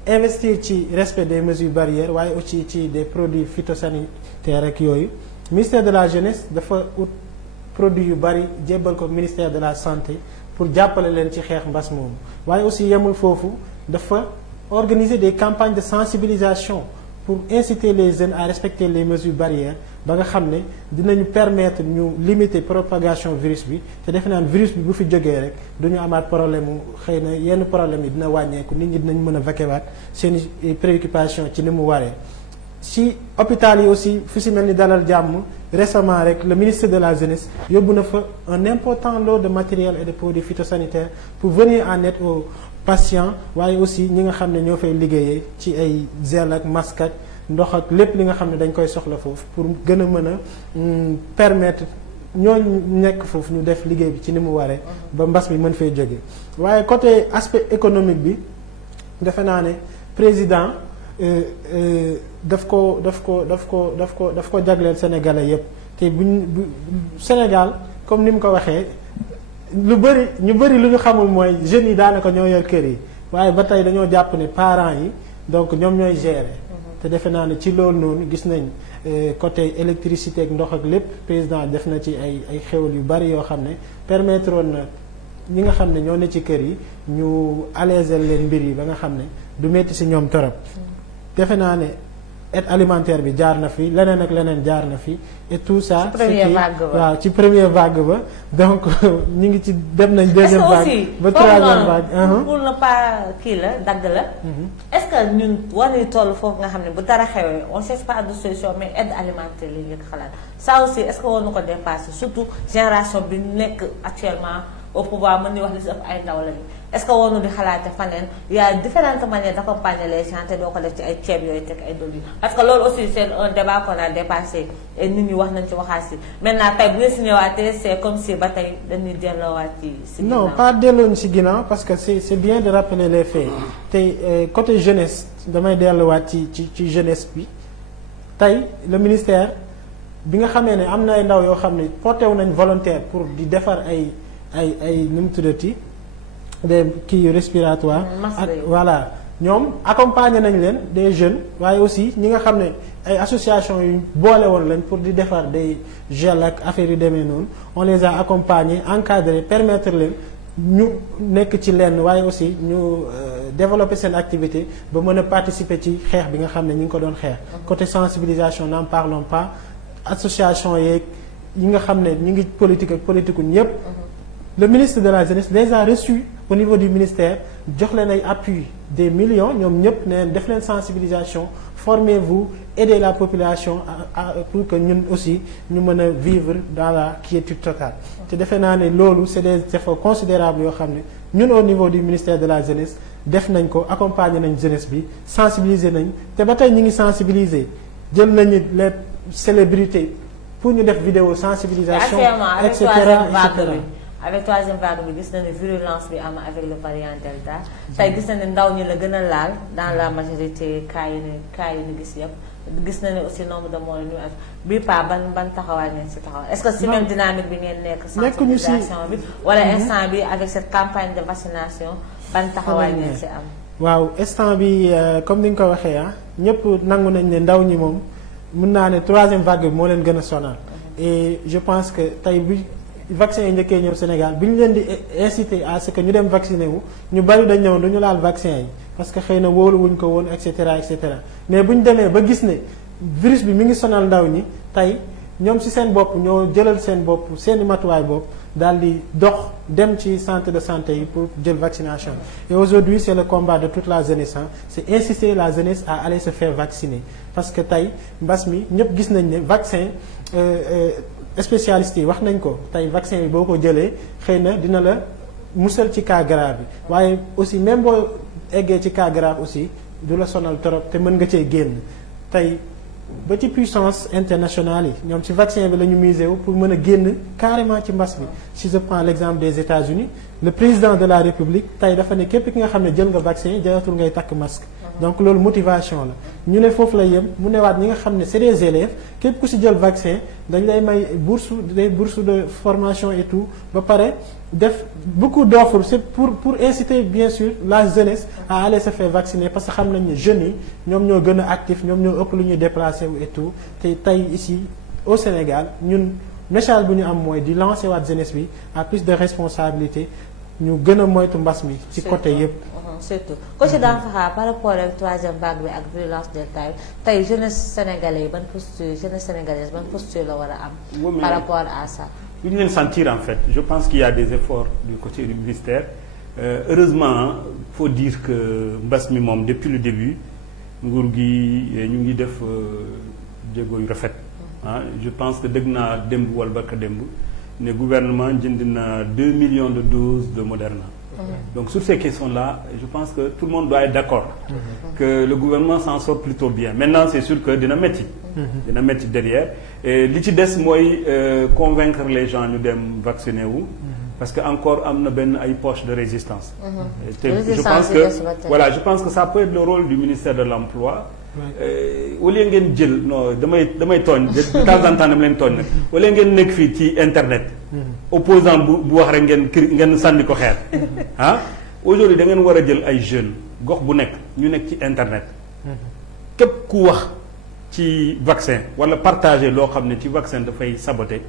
investir ci respect des mesures barrières waaye aussi ci des produits phytosanitaires rek yooyu ministère de la jeunesse dafa ut produits yu bari jébbal ko ministère de la santé pour jàppale leen ci xeex mbas moomu waaye aussi yemul foofu dafa organiser des campagnes de sensibilisation pour inciter les jeunes à respecter les mesures barrières ba nga xam ne dinañu permettre ñu limiter propagation virus bi te defe naan virus bi bu fi jógee rek du ñu amaat problème mu xëy na yenn problème yi dina wàññeeku nit ñi dinañ mën a vaquer seen préoccupation ci ni mu waree. ci hôpital yi aussi fu si mel ni Dalal Jàmm récemment rek le ministre de la jeunesse yóbbu na fa un important lot de matériel et de produits phytosanitaires pour venir en aide aux patients waaye aussi ñi nga xam ne ñoo fay liggéeyee ci ay gel ak masque ak ndox ak lépp li nga xam ne dañ koy soxla foofu pour gën a mën a permettre ñooñu nekk foofu ñu def liggéey bi ci ni mu waree ba mbas mi mën fay jóge waaye côté aspect économique bi defe naa ne président daf ko jagleel sénégalais yépp te bu Sénégal comme ni mu ko waxee ñu bëri lu ñu xamul mooy jeunes yi daanaka ñoo yor kër yi waaye ba tey dañoo jàpp ne parents yi donc ñoom ñooy gérer te defe naa ne ci loolu noonu gis nañ côté électricité ak ndox ak lépp président def na ci ay xéwal yu bari yoo xam ne permettre woon na ñi nga xam ne ñoo ne ci kër yi ñu alléger leen mbir yi ba nga xam ne du metti ci ñoom torop defe naa ne aide alimentaire bi jaar na fi leneen ak leneen jaar na fi et tout ça waaw ci première vague ba donc ñu ngi ci dem nañ deuxième vague ba troisième vague pour ne pas kii la dagg la est-ce que ñun war nañu toll foofu nga xam ne bu dara xewee on cherche pas de solution mais aide alimentaire li ñu xalaat ça aussi est-ce que war na ko dépasser surtout génération bi ñu nekk actuellement au pouvoir mën ni wax li si ëpp ay ndaw lañu est-ce que woonu di xalaate faneen y a différentes manières d'accompagner les gens te doo ko def ci ay ceeb yooyu teg ay doli parce que loolu aussi c'est un débat qu'on a dépassé et nit ñi wax nañ ci waxaat si maintenant tey bu ngeen si ñëwaatee c'est comme si ba tey dañuy delloowaat ci non pas dellooñu si ginnaaw parce que c'est bien de rappeler les faits tey côté jeunesse damay delluwaat ci jeunesse bi tey le ministère bi nga xamee ne am na ay ndaw yoo xam ne porté wu nañ volontaire pour di defar ay nu mu tuddati des kii respiratoires ak voilà ñoom accompagner nañ leen des jeunes waaye aussi ñi nga xam ne ay associations yu boole woon lañ pour di defar des gel ak affaire yu demee noonu on les a accompagnés encadrés permettre leen ñu nekk ci lenn waaye aussi ñu développer seen activité ba mën a participer ci xeex bi nga xam ne ñu ngi ko doon xeex côté sensibilisation n'en parlons pas association yeeg yi nga xam ne ñu ngi politique ak politique ñëpp le ministre de la jeunesse les a reçus au niveau du ministère jox leen ay appui des millions ñoom ñëpp ne def leen sensibilisation formez-vous aidez la population pour que ñun aussi ñu mën a vivre dans la quiétude totale te defe naa ne loolu c'est des efforts considérables yoo xam ne ñun au niveau du ministère de la jeunesse def nañ ko accompagner nañ jeunesse bi sensibiliser nañ te ba tey ñu ngi sensibiliser jël nañu les célébrités pour ñu def vidéo sensibilisation et cetera avec troisième vague bi gis na ne virulence bi am avec le variant Delta tey gis na ne ndaw ñi la gën a laal dans la majorité cas yi ñu gis yëpp gis na ne aussi nombre de morts ñu ak bii pas ban taxawaay ngeen si taxawaay est-ce que si même dynamique bi ngeen nekk sensibilisation bi wala instant bi avec cette campagne de vaccination ban taxawaay ngeen si am waaw instant bi comme ni nga ko waxee ñëpp nangu nañ ne ndaw ñi moom mën naa ne troisième vague bi moo leen gën a sonal et je pense que tey bi vaccin yi njëkkee ñëw Sénégal bi ñu leen di inciter à ce que ñu dem vacciner wu ñu bari dañ ñëw du ñu laal vaccin yi parce que xëy na wóoluwuñ ko woon et cetera mais bu ñu demee ba gis ne virus bi mi ngi sonal ndaw ñi tey ñoom ci seen bopp ñoo jëlal seen bopp seeni matuwaay bopp daal di dox dem ci centre de santé yi pour jël vaccination et aujourd'hui c'est le combat de toute la jeunesse c'est inciter la jeunesse à aller se faire vacciner parce que tey mbas mi ñëpp gis nañ ne vaccin spécialistes yi wax nañ ko tey vaccin yi boo ko jëlee xëy na dina la musal ci cas grave bi waaye aussi même boo eggee ci cas grave aussi du la sonal trop te mën nga cee génn tey ba ci puissance internationale yi ñoom ci vaccin bi la ñu misé wu pour mën a génn carrément ci mbas bi. si je prends l'exemple des États-Unis le président de la République tey dafa ne képp ki nga xam ne jël nga vaccin jaratul ngay takk masque. donc loolu motivation la ñu ne foofu la yem mu newaat ñi nga xam ne c'est des élèves képp ku si jël vaccin dañ lay may bourse de formation et tout ba pare def beaucoup d'offres c'est pour inciter bien sûr la jeunesse à aller se faire vacciner parce que xam nañ ne jeunes yi ñoom ñoo gën a actif ñoom ñoo ëpp lu ñuy déplacer wu et tout te tey ici au Sénégal ñun message bu ñu am mooy di lancer waat jeunesse bi à plus de responsabilité ñu gën a moytu mbas mi ci côté yépp surtout coach Danfakha par rapport ak troisième vague bi ak virulence delta bi tey jeunesse sénégalaise ban posture la war a am par rapport à ça. lu ñu leen sentir en fait je pense qu'il y a des efforts du côté du ministère heureusement faut dire que mbas mi moom depuis le début nguur gi ñu ngi def jéego yu rafet je pense que dëgg naa démb wala barka démb ne gouvernement jënd na 2 millions de doses de Moderna. Donc sur ces questions-là je pense que tout le monde doit être d'accord que le gouvernement s'en sort plutôt bien maintenant c'est sûr que dina metti derrière et li ci des mooy convaincre les gens ñu dem vacciner wu parce que encore am na benn ay poches de résistance te je pense que ça peut être le rôle du ministère de l'Emploi au lieu ngeen jël non damay tooñ de temps en temps dama leen tooñ nag au lieu ngeen nekk fii ci internet opposant bu wax rek ngeen sànni ko xeer aujourd'hui da ngeen war a jël ay jeunes gox bu nekk ñu nekk ci internet képp ku wax ci vaccin wala partager loo xam ne ci vaccin dafay saboter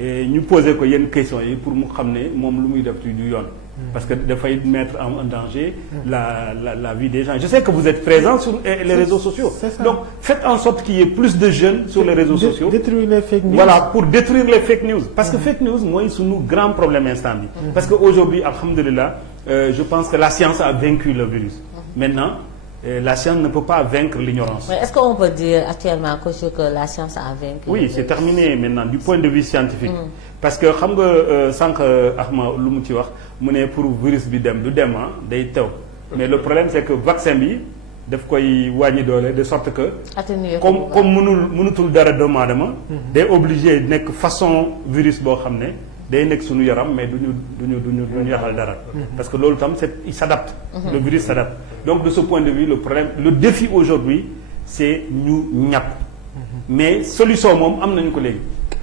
ñu poser ko yenn questions yi pour mu xam ne moom lu muy def ci du yoon parce que dafay mettre en danger la vie des gens. Je sais que vous êtes présents sur les réseaux sociaux. Donc faites en sorte qu'il y ait plus de jeunes sur les réseaux sociaux. Détruire les fake news. Voilà, pour détruire les fake news. Parce que fake news, moi, c'est un grand problème instant. Parce qu'aujourd'hui, alhamdulillah, je pense que la science a vaincu le virus. Maintenant, la science ne peut pas vaincre l'ignorance. Mais est-ce qu'on peut dire actuellement que la science a vaincu? Oui, c'est terminé maintenant du point de vue scientifique. Parce que xam nga sànq Ahma lu mu ci wax mu ne pour virus bi dem du dem day teew mais le problème c'est que vaccin bi daf koy wàññi doole de sorte que comme mënutul dara doomu aadama day obligé nekk façon virus boo xam ne day nekk suñu yaram mais duñu yaxal dara parce que loolu tam il s'adapte le virus s'adapte donc de ce point de vue le défi aujourd'hui c'est ñu ñàpp mais solution moom am nañu ko léegi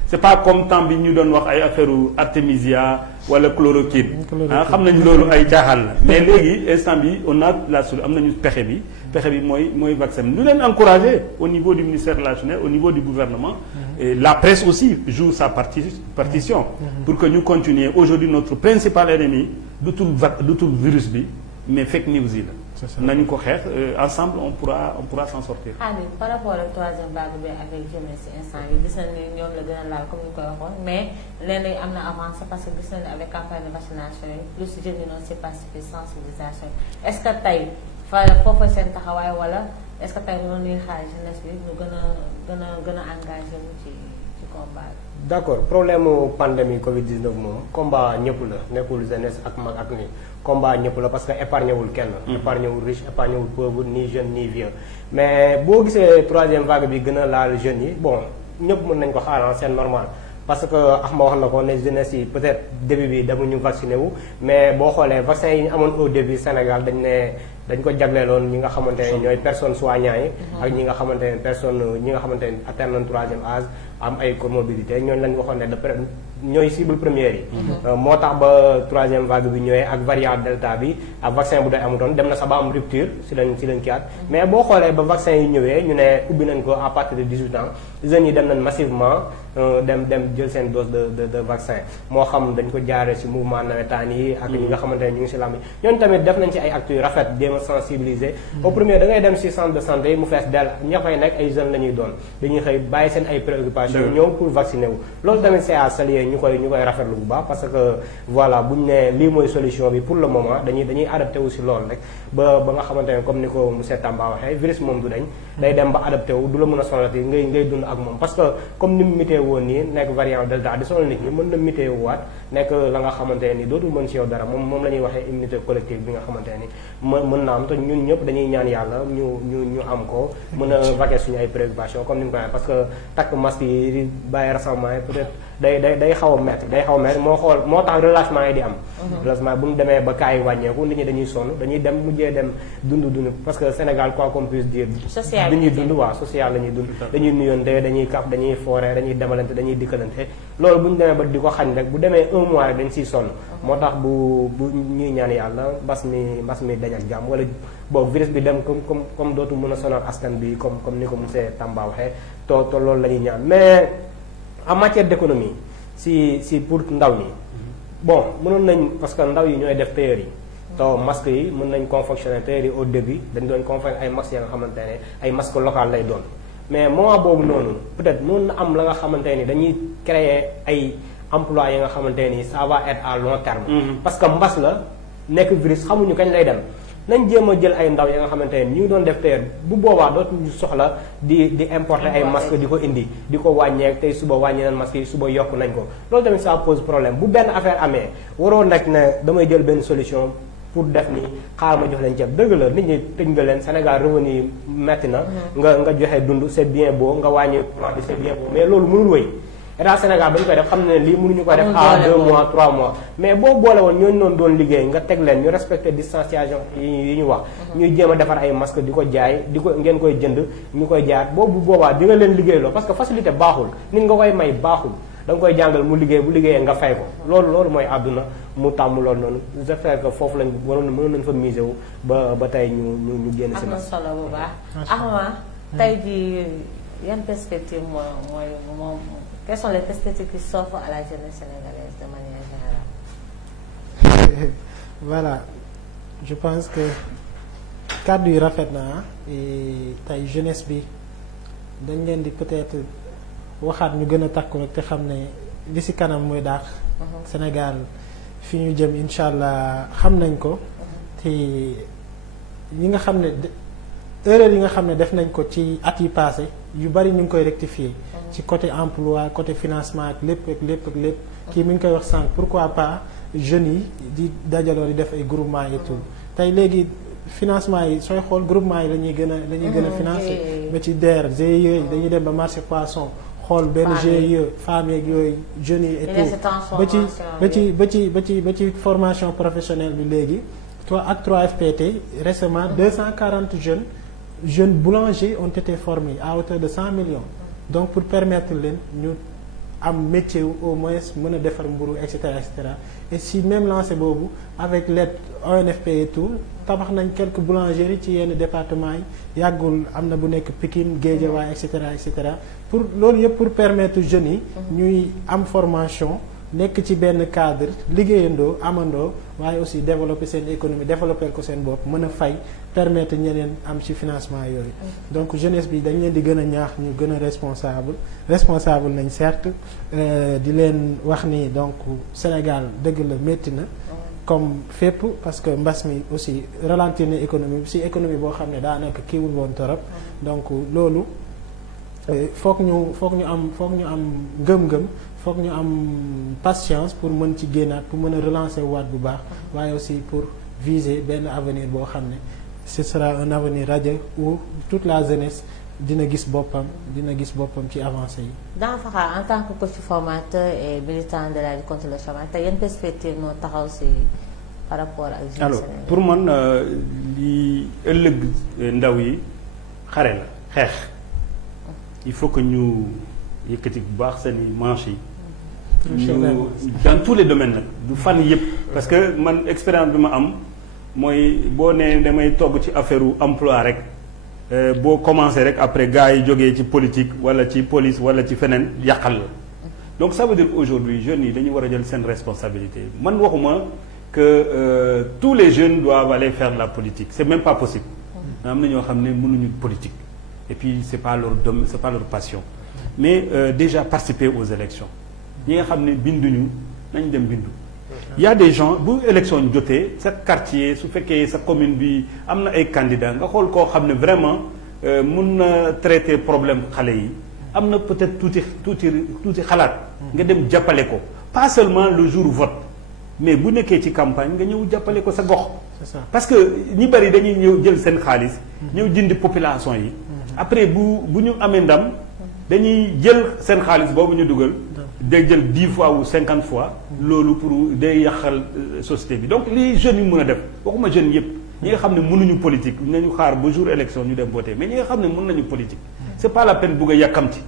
c'est pas comme temps bi ñu doon wax ay affaire artémisia wala chloroquine xam nañu loolu ay caaxaan la mais léegi instant bi on a la solution am nañu pexe bi mooy vaccin ñu leen encourager au niveau du ministère de la Jeunesse au niveau du gouvernement et la presse aussi joue sa partition pour que ñu continuer aujourd'hui notre principal ennemi du tout virus bi mais fake news yi la nañu ko xeex ensemble on pourra s'en sortir. Par rapport ak troisième vague bi avec jeunesse instant yi gis nañ ni ñoom la gën a laal comme ni ñu koy waxoon mais léeg-léeg am na avancé parce que gis nañ avec campagne de vaccination yi plus jeunes yi noonu c'est pacifique sensibilisation est-ce que tey foofu seen taxawaay wala est-ce que tey mënoon nañu xaar jeunesse bi ñu gën a engagé wu ci combat bi. D'accord problème pandémie Covid-19 moom combat ñëpp la nekkul jeunesse ak mag ak ni combat ñëpp la parce que épargné wul kenn. épargné wul riche épargné wul pauvre ni jeune ni vieux. mais boo gisee troisième vague bi gën a laal jeunes yi bon ñëpp mën nañ ko xaar c'est normal parce que Ahma wax na ko ne jeunesse yi peut-être début bi demuñu vacciné wu mais boo xoolee vaccin yi ñu amoon au début Sénégal dañ ko jagleeloon ñi nga xamante ne ñooy personnes soignants yi ak ñi nga xamante ne atteint nañ troisième âge am ay comorbidité ñooñu lañ waxoon ne ñooy cible première yi moo tax ba troisième vague bi ñëwee ak variant delta bi ak vaccin bu doy amutoon dem na sax ba am rupture si lañ kiiwaat mais boo xoolee ba vaccin yi ñëwee ñu ne ubbi nañ ko à partir de 18 ans jeunes yi dem nañ massivement dem jël seen dose de vaccin moo xam dañ ko jaaree si mouvement nawetaan yi ak ñi nga xamante ne ñu ngi si lamb yi ñooñu tamit def nañ ci ay actes yu rafet jéem a sensibiliser au premier da ngay dem si centre de santé yi mu fees dell ña fay nekk ay jeunes la ñuy doon dañuy xëy bàyyi seen ay préoccupations ñëw pour vacciner wu loolu tamit c'est à saluer ñu koy rafetlu bu baax parce que voilà buñ ne lii mooy solution bi pour le moment dañuy adapté wu si loolu rek ba nga xamante ne comme ni ko monsieur Tamba waxee virus moom du dañ day dem ba adapté wu du la mën a sonalati ngay dund ak moom parce que comme ni mu mitee woon nii nekk variant delta di sonal nit ñi mën na muté waat nekk la nga xamante ne ni dootul mën si yow dara moom la ñuy waxee immunité collective bi nga xamante ne ni mën na am te ñun ñëpp dañuy ñaan yàlla ñu am ko mën a vaquer suñu ay préoccupations comme ni nga ko waxee parce que takk masque yi bàyyi rassemblement yi peut-être day xaw a métti moo tax relâchement yi di am relâchement bu ñu demee ba cas yi wàññeeku nit ñi dañuy sonn dañuy dem mujjee dem dund parce que Sénégal quoi qu'on puisse dire dañuy dund waaw social la ñuy dund dañuy nuyonte dañuy kaf dañuy foore dañuy demalante dañuy dikkalante loolu bu ñu demee ba di ko xañ rek bu demee un mois rek dañ siy sonn moo tax bu ñuy ñaan yàlla mbas mi dañ ak jàmm wala boobu virus bi dem comme dootu mën a sonal askan bi comme ni ko monsieur Tamba waxee to loolu la ñuy ñaan mais en matière d'économie si pour ndaw ñi bon mënoon nañ parce que ndaw yi ñooy def tailleur yi to masque yi mën nañ confectionner tailleur yi au début dañ doon confectionner ay masques ya nga xamante ne ay masque local lay doon mais moment boobu noonu peut-être mën na am la nga xamante ni dañuy créer ay emploi yi nga xamante ni ça va être à long terme parce que mbas la nekk virus xamuñu kañ lay dem nañ jéem a jël ay ndaw ya nga xamante ne ñu ngi doon def tailleur bu boobaa dootuñu soxla di importer ay masque di ko indi di ko wàññeek tey suba wàññi nañ masque yi suba yokk nañ ko loolu tamit ça pose problème bu benn affaire amee waroo nag ne damay jël benn solution pour def ni xaaral ma jox leen ceeb dëgg la nit ñi tëj nga leen Sénégal revenu metti na nga joxe dund c'est bien beau nga wàññi courant bi c'est bien beau mais loolu mënul wëy état Sénégal ba ñu koy def xam ne lii mënuñu koy def à 2 mois 3 mois mais boo boole woon ñooñu noonu doon liggéey nga teg leen ñu respecté distanciation yi ñu wax ñuy jéem a defar ay masque di ko jaay ngeen koy jënd ñu koy jaay boobu boobaa di nga leen liggéeyloo parce que facilité baaxul nit nga koy may baaxul da nga koy jàngal mu liggéey bu liggéeyee nga fay ko loolu mooy àdduna mu tàmm loolu noonu j'espère que foofu lañ mënoon nañ fa misé wu ba tey ñu génn si am na solo bu baax Ahma tey ji yan perspective moom quelles sont les perspectives qui s'offrent à la jeunesse sénégalaise de manière générale? Voilà, je pense que kàddu yi rafet na tey jeunesse bi dañ leen di peut-être waxaat ñu gën a takku rek te xam ne li ci kanam mooy daax Sénégal fi ñu jëm incha allah xam nañ ko te yi nga xam ne erreur yi nga xam ne def nañ ko ci at yi passé yu bari ñu ngi koy rectifier ci côté emploi côté financement ak lépp kii mi ngi koy wax sànq pourquoi pas jeunes yi di dajaloo di def ay groupement et tout tey léegi financement yi sooy xool groupement yi la ñuy gën a financer ba ci DER GIE yi dañuy dem ba marché poisson xool benn GIE femmes yeeg yooyu jeunes yi et tout ba ci formation professionnelle bi léegi ak 3FPT récemment 240 jeunes boulangers ont été formés à hauteur de 100 millions donc pour permettre leen ñu am métier au moins mën a defar mburu et cetera et si même lancé boobu avec l'aide ONFP et tout tabax nañ quelques boulangeries ci yenn départements yi yàggul am na bu nekk Pikine Guédiawaye et cetera pour loolu yëpp pour permettre jeunes yi ñuy am formation nekk ci benn cadre liggéeyandoo amandoo waaye aussi développer seen économie développer ko seen bopp mën a fay permettre ñeneen am ci financement yooyu donc jeunesse bi dañ leen di gën a ñaax ñu gën a responsable nañ certes di leen wax ni donc Sénégal dëgg la métti na comme fépp parce que mbas mi aussi ralentir na économie si économie boo xam ne daanaka kiiwul woon torop donc loolu foog ñu am ngëm-ngëm foog ñu am patience pour mën ci génnaat pour mën a relancer waat bu baax waaye aussi pour viser benn avenir boo xam ne ce sera un avenir radieux où toute la jeunesse dina gis boppam ci avancée yi. Dans Fakha en tant que coach formateur et militant de la lutte contre le chômage te yan perspective moo taxaw si par rapport ak. alors pour man li ëllëg ndaw yi xare la xeex il faut que ñu yëkkati bu baax seen i manches yi. dans tous les domaines nag du fan yëpp parce que man expérience bi ma am mooy boo nee damay togg ci affaire emploi rek boo commencé rek après gars yi jógee ci politique wala ci police wala ci feneen yàqal la donc ça veut dire qu'aujourd'hui jeunes yi dañu war a jël seen responsabilité man waxuma que tous les jeunes doivent aller faire de la politique c'est même pas possible am na ñoo xam ne mënuñu politique et puis c'est pas leur domaine c'est pas leur passion mais déjà participer aux élections ñi nga xam ne binduñu nañ dem bindu. Il y a des gens bu élection jotee sa quartier su fekkee sa commune bi am na ay candidats nga xool koo xam ne vraiment mun na traiter problème xale yi am na peut-être tuuti xalaat nga dem jàppale ko pas seulement le jour vote mais bu nekkee ci campagne nga ñëw jàppale ko sa gox. C'est ça. parce que ñi bari dañuy ñëw jël seen xaalis ñëw jëndi population yi après bu ñu amee ndam dañuy jël seen xaalis boobu ñu dugal day jël 10 fois ou 50 fois loolu pour day yàqal société bi donc li jeunes yi mën a def waxuma jeunes yëpp ñi nga xam ne mënuñu politique nañu xaar ba jour élection ñu dem voter mais ñi nga xam ne mën nañu politique c'est pas la peine bugg a yàkkamti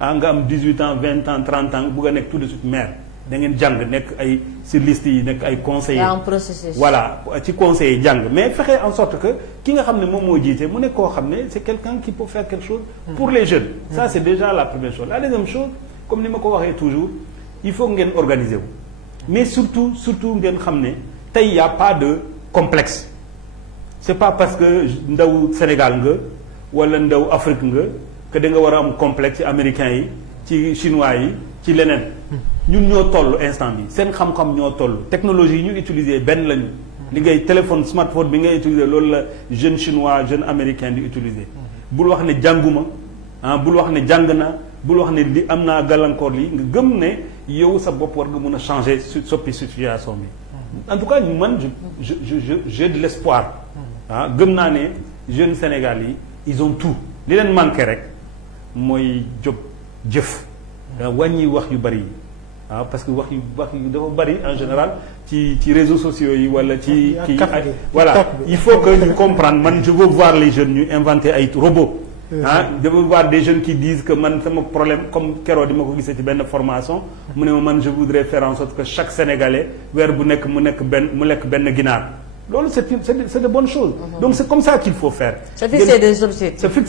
nga am 18 ans 20 ans 30 ans bugg a nekk tout de suite maire da ngeen jàng nekk ay sur liste yi nekk ay conseillers. en processus. voilà ci conseillers yi jàng mais fexe en sorte que ki nga xam ne moom moo jiite mu nekk koo xam ne c'est quelqu'un qui peut faire quelque chose pour les jeunes. ça c'est déjà la première chose la deuxième chose comme ni ma ko waxee toujours il faut ngeen organiser wu mais surtout ngeen xam ne tey y a pas de complexe c'est pas parce que ndaw Sénégal nga wala ndaw Afrique nga que da nga war a am complexe ci américains yi ci chinois yi ci leneen ñun ñoo toll instant bi seen xam-xam ñoo toll technologie yi ñu utiliser benn lañu li ngay téléphone smartphone bi ngay utiliser loolu la jeune chinois jeune américain di utiliser bul wax ne jànguma bul wax ne jàng na bul wax ne li am naa gàllankoor li nga gëm ne yow sa bopp war nga mën a changer soppi situation bi en tout cas man j'ai de l'espoir gëm naa ne jeunes Sénégal yi ils ont tout li leen manqué rek mooy jóg jëf wàññi wax yu bari yi parce que wax yu dafa bari en général ci réseaux sociaux yi wala ci voilà il faut que ñu comprendre man je veux voir les jeunes ñu inventer ay robots je veux voir des jeunes qui disent que man sama problème comme keroog di ma ko gisee ci benn formation mu ne ma man je voudrais faire en sorte que chaque Sénégalais weer bu nekk mu lekk benn ginaar loolu c'est de bonnes choses donc c'est comme ça qu'il faut faire se fixer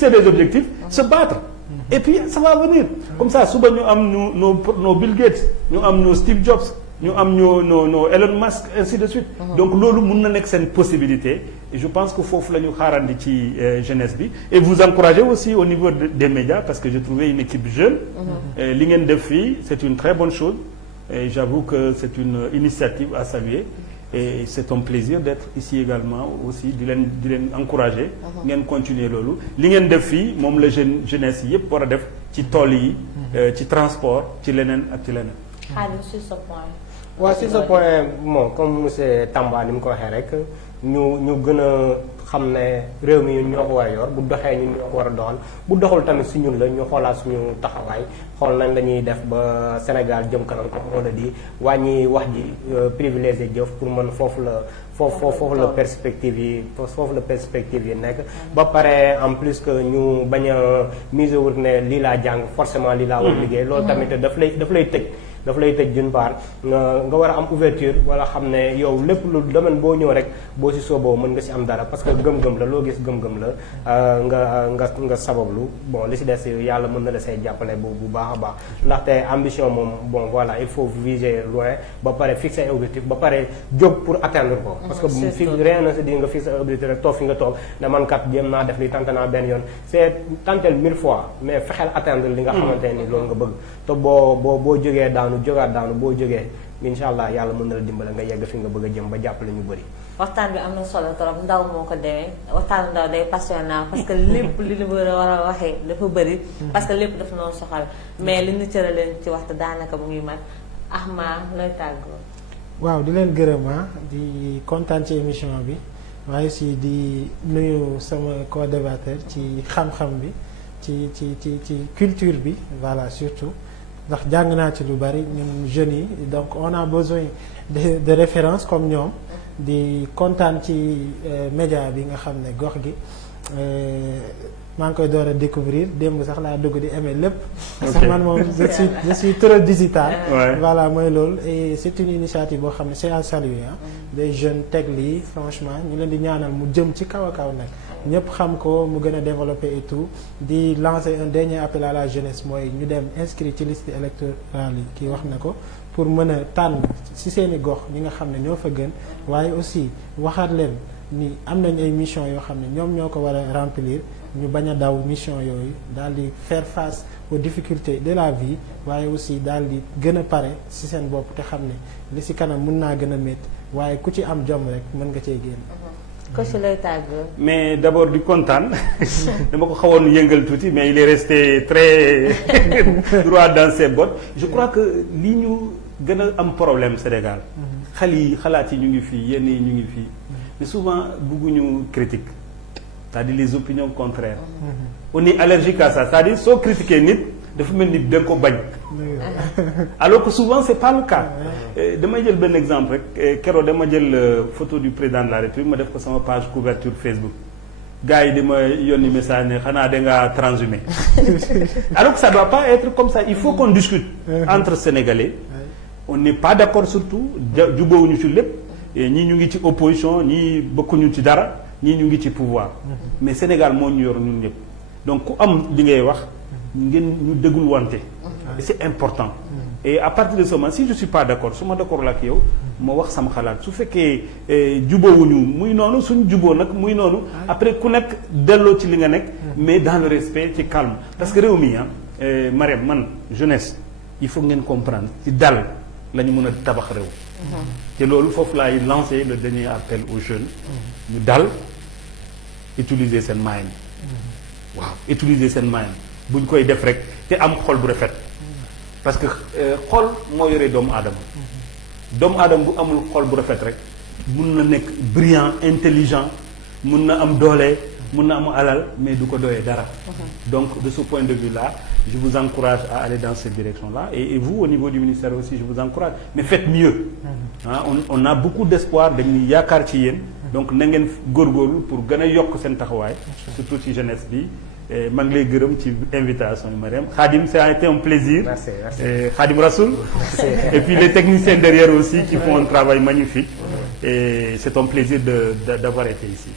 des objectifs se battre et puis ça va venir comme ça suba ñu am nos Bill Gates ñu am nos Steve Jobs ñu am nos Elon Musk ainsi de suite donc loolu mun na nekk seen possibilité et je pense que foofu la ñu xaarandi ci jeunesse bi et vous encouragez aussi au niveau des médias parce que j'ai trouvé une équipe jeune li ngeen def fii c'est une très bonne chose et j'avoue que c'est une initiative à saluer et c'est un plaisir d'être ici également aussi di leen encourager ngeen continuer loolu li ngeen def fii moom la jeunesse yi yëpp war a def ci tool yi ci transport ci leneen ak ci leneen sur ce point waaw sur ce point bon comme monsieur Tamba ni mu ko waxee rek ñu gën a xam ne réew mi ñun ñoo ko war a yor bu doxee ñun ñoo ko war a doxal bu doxul tamit si ñun la ñu xoolaat suñu taxawaay xool nañ lañuy def ba Sénégal jëm kanam comme on a dit wàññi wax ji privilégié jëf pour mën foofu la perspective yi nekk ba pare en plus que ñu bañ a mise wut ne lii laa jàng forcément lii laa war liggéey loolu tamit daf lay tëj d'une part nga war a am ouverture wala xam ne yow lépp lu domaine boo ñëw rek boo si sooboo mën nga si am dara parce que gëm-gëm la loo gis gëm-gëm la nga sabablu bon li si des yàlla mën na la say jàppale bu baax a baax ndaxte ambition moom bon voilà il faut viser loin ba pare fixer objectif ba pare jóg pour atteindre ko parce que fi rien ne se dit nga fixer objectif rek toog fi nga toog ne man kat jéem naa def li tenté naa benn yoon c'est tentel 1000 fois mais fexeel atteindre li nga xamante ni loolu nga bëgg te boo jógee jógaat daanu boo jógee incha allah yàlla mën na la dimbale nga yegg fi nga bëgg a jëm ba jàppale ñu bëri. waxtaan bi am na solo trop ndaw moo ko demee waxtaan ndaw day passionnant parce que lépp li ñu war a waxee dafa bëri. parce que lépp dafa noo soxal mais li ñu cëraleen ci waxtu daanaka mu ngi mat Ahma looy tàggoo. waaw di leen gërëm di kontaan ci émission bi waaye aussi di nuyu sama co-débatteur ci xam-xam bi ci culture bi voilà surtout. ndax jàng naa ci lu bari ñun jeunes yi donc on a besoin de références comme ñoom di kontaan ci média bi nga xam ne gox gi maa ngi koy door a découvrir démb sax laa dugg di aimer lépp parce que man moom je suis trop digital voilà mooy loolu et c'est une initiative boo xam ne c'est à saluer des jeunes teg lii franchement ñu leen di ñaanal mu jëm ci kaw a kaw nag ñëpp xam ko mu gën a développer et tout di lancer un dernier appel à la jeunesse mooy ñu dem inscrit ci liste électorale yi kii wax na ko pour mën a tànn ci seeni gox ñi nga xam ne ñoo fa gën waaye aussi waxaat leen ni am nañ ay mission yoo xam ne ñoom ñoo ko war a remplir ñu bañ a daw mission yooyu daal di faire face aux difficultés de la vie waaye aussi daal di gën a pare ci seen bopp te xam ne li ci kanam mën naa gën a métti waaye ku ci am jom rek mën nga cee génn. coach lay tàggoo. mais d'abord di kontaan dama ko xawoon yëngal tuuti mais il est resté très droit dans ses bottes. Je crois que li ñu gën a am problème Sénégal. xel yi xalaat yi ñu ngi fii yenn yi ñu ngi fii mais souvent bëgguñu critique c'est-à-dire les opinions contraires. On est allergique à ça c'est-à-dire soo critiquer nit dafa mel ni da nga ko bañ. alors que souvent c'est pas le cas. damay jël benn exemple rek keroog dama jël photo du président de la République ma def ko sama page couverture Facebook gars yi di ma yónni message ne xanaa da ngaa transhumé alors que ça doit pas être comme ça il faut qu'on discute entre Sénégalais. On n'est pas d'accord surtout jubóowuñu ci lépp ñii ñu ngi ci opposition ñii bokkuñu ci dara ñii ñu ngi ci pouvoir mais Sénégal moo ñu yor ñun ñëpp donc ku am li ngay wax ngeen ñu déglu wante et c'est important et à partir de ce moment si je suis pas d'accord su ma d'accord la ak yow ma wax sama xalaat su fekkee jubóowuñu muy noonu suñ jubóo nag muy noonu après ku nekk delloo ci li nga nekk mais dans le respect ci calme parce que réew mi Mariam man jeunesse il faut ngeen comprendre ci dal la ñu mën a tabax réew te loolu foofu laay lancer le dernier appel aux jeunes ñu dal utiliser seen moyen waaw utiliser seen moyen buñ koy def rek te am xol bu rafet parce que xol moo yore doomu aadama bu amul xol bu rafet rek mun na nekk brillant intelligent mun na am doole mun na am alal mais du ko doyee dara donc de ce point de vue là je vous encourage à aller dans cette direction-là et vous au niveau du ministère aussi je vous encourage mais faites mieux on a beaucoup d'espoir dañuy yaakaar ci yéen donc na ngeen góorgóorlu pour gën a yokk seen taxawaay surtout ci jeunesse bi maa ngi lay gërëm ci invitation yi Mariam Khadim ça a été un plaisir merci Khadim Rassoul et puis les techniciens derrière aussi qui font un travail magnifique et c'est un plaisir d'avoir été ici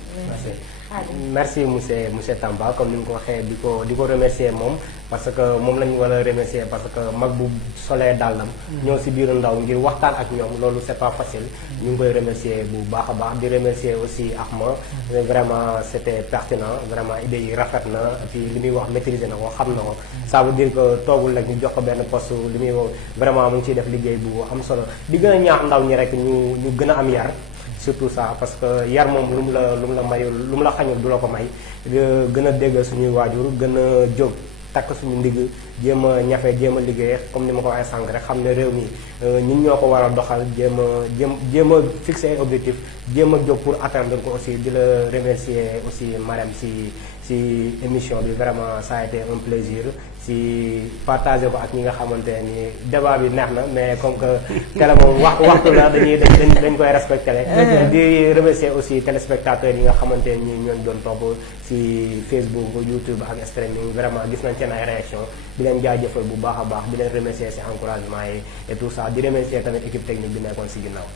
merci monsieur Tamba comme ni mu ko waxee di ko remercier moom parce que moom la ñu war a remercier parce que mag bu solee dàllam ñëw si biiru ndaw ngir waxtaan ak ñoom loolu c'est pas facile ñu ngi koy remercier bu baax a baax di remercier aussi Ahma vraiment c'était pertinent vraiment idée yi rafet na puis li muy wax maîtriser na ko xam na ko ça veut dire que toogul rek ñu jox ko benn poste li muy vraiment mu ngi ciy def liggéey bu am solo di gën a ñaax ndaw ñi rek ñu gën a am yar surtout ça parce que yar moom lu mu la mayul lu mu la xañul du la ko may gën a déggal suñuy waajur gën a jóg takk suñu ndigg jéem a ñafe jéem a liggéey comme ni ma ko waxee sànq rek xam ne réew mi ñun ñoo ko war a doxal jéem a fixer ay objectif jéem a jóg pour atteindre ko aussi di la remercier aussi Marème si émission bi vraiment ça a été un plaisir si partager ko ak ñi nga xamante ni débat bi neex na mais comme que kele moom waxtu la dañ koy respecté di remercier aussi téléspectateurs yi nga xamante ni ñooñu doon topp si Facebook YouTube ak streaming vraiment gis nañ seen ay réaction di leen jaajëfal bu baax a baax di leen remercier si encouragement yi et tout ça di remercier tamit équipe technique bi nekkoon si ginnaaw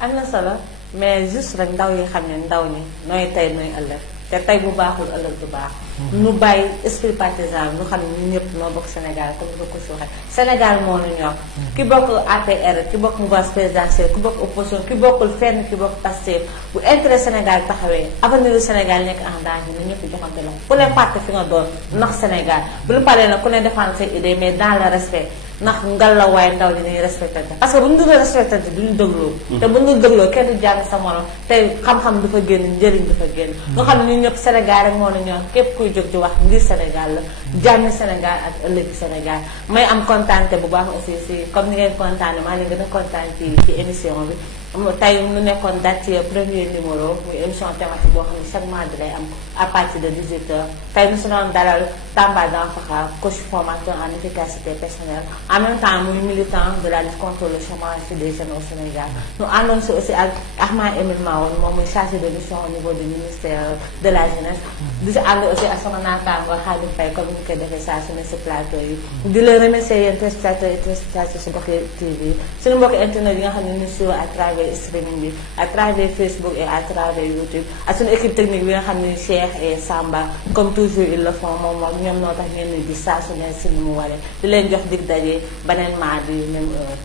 am na solo mais juste rek ndaw yi xam ne ndaw ñi nooy tey nooy ëllëg te tey bu baaxul ëllëg bu baax ñu bàyyi esprit partisan ñu xam ne ñun ñëpp noo bokk Sénégal comme ni ko si waxee Sénégal moo ñu ñor ki bokk APR ki bokk mouvance présidentielle ki bokk opposition ki bokkul fenn ki bokk Pastef bu intérêt Sénégal taxawee avenir du Sénégal nekk en danger ñu ñëpp joxante la ku ne parti fi nga doon ndax Sénégal bu ñu paree nag ku ne défendre ses idées mais dans le respect ndax ngal la waaye ndaw ñi dañuy respecté parce que bu ñu dul respecté duñu dégloo te bu ñu dégloo kenn du jàng sa morom te xam-xam du fa génn njëriñ du fa génn nga xam ne ñun ñëpp Sénégal rek moo la ñor képp kuy jóg di wax ngir Sénégal la jàmmi Sénégal ak ëllëgi Sénégal may am kontaante bu baax aussi si comme ni ngeen kontaane maa ngi gën a kontaan ci émission bi tey mu nekkoon date ci premier numéro muy émission thématique boo xam ne chaque mardi lay am à partir de 18h tey ñu si doon dalal Tamba Dampakha coach formateur en efficacité personnelle en même temps muy militant de la lutte contre le chômage des jeunes au Sénégal ñu àndoon si aussi ak Ahmad Emile Mawoon moom muy chargé de mission au niveau du ministère de la jeunesse di si ànd aussi ak sama naataango Khadim Faye comme ni ko defee saa su ne si plateau yi di leen remercier yéen téléspectateurs et téléspectatrices si Gox TV suñu mbokki internet yi nga xam ne ñu suivre à travers streaming bi à travers Facebook et à travers YouTube ak suñu équipe technique bi nga xam ne Cheikh et Samba comme toujours ils le font moom ñoom noo tax ngeen di gis saa su ne si ni mu waree di leen jox dig daje beneen mardi même heure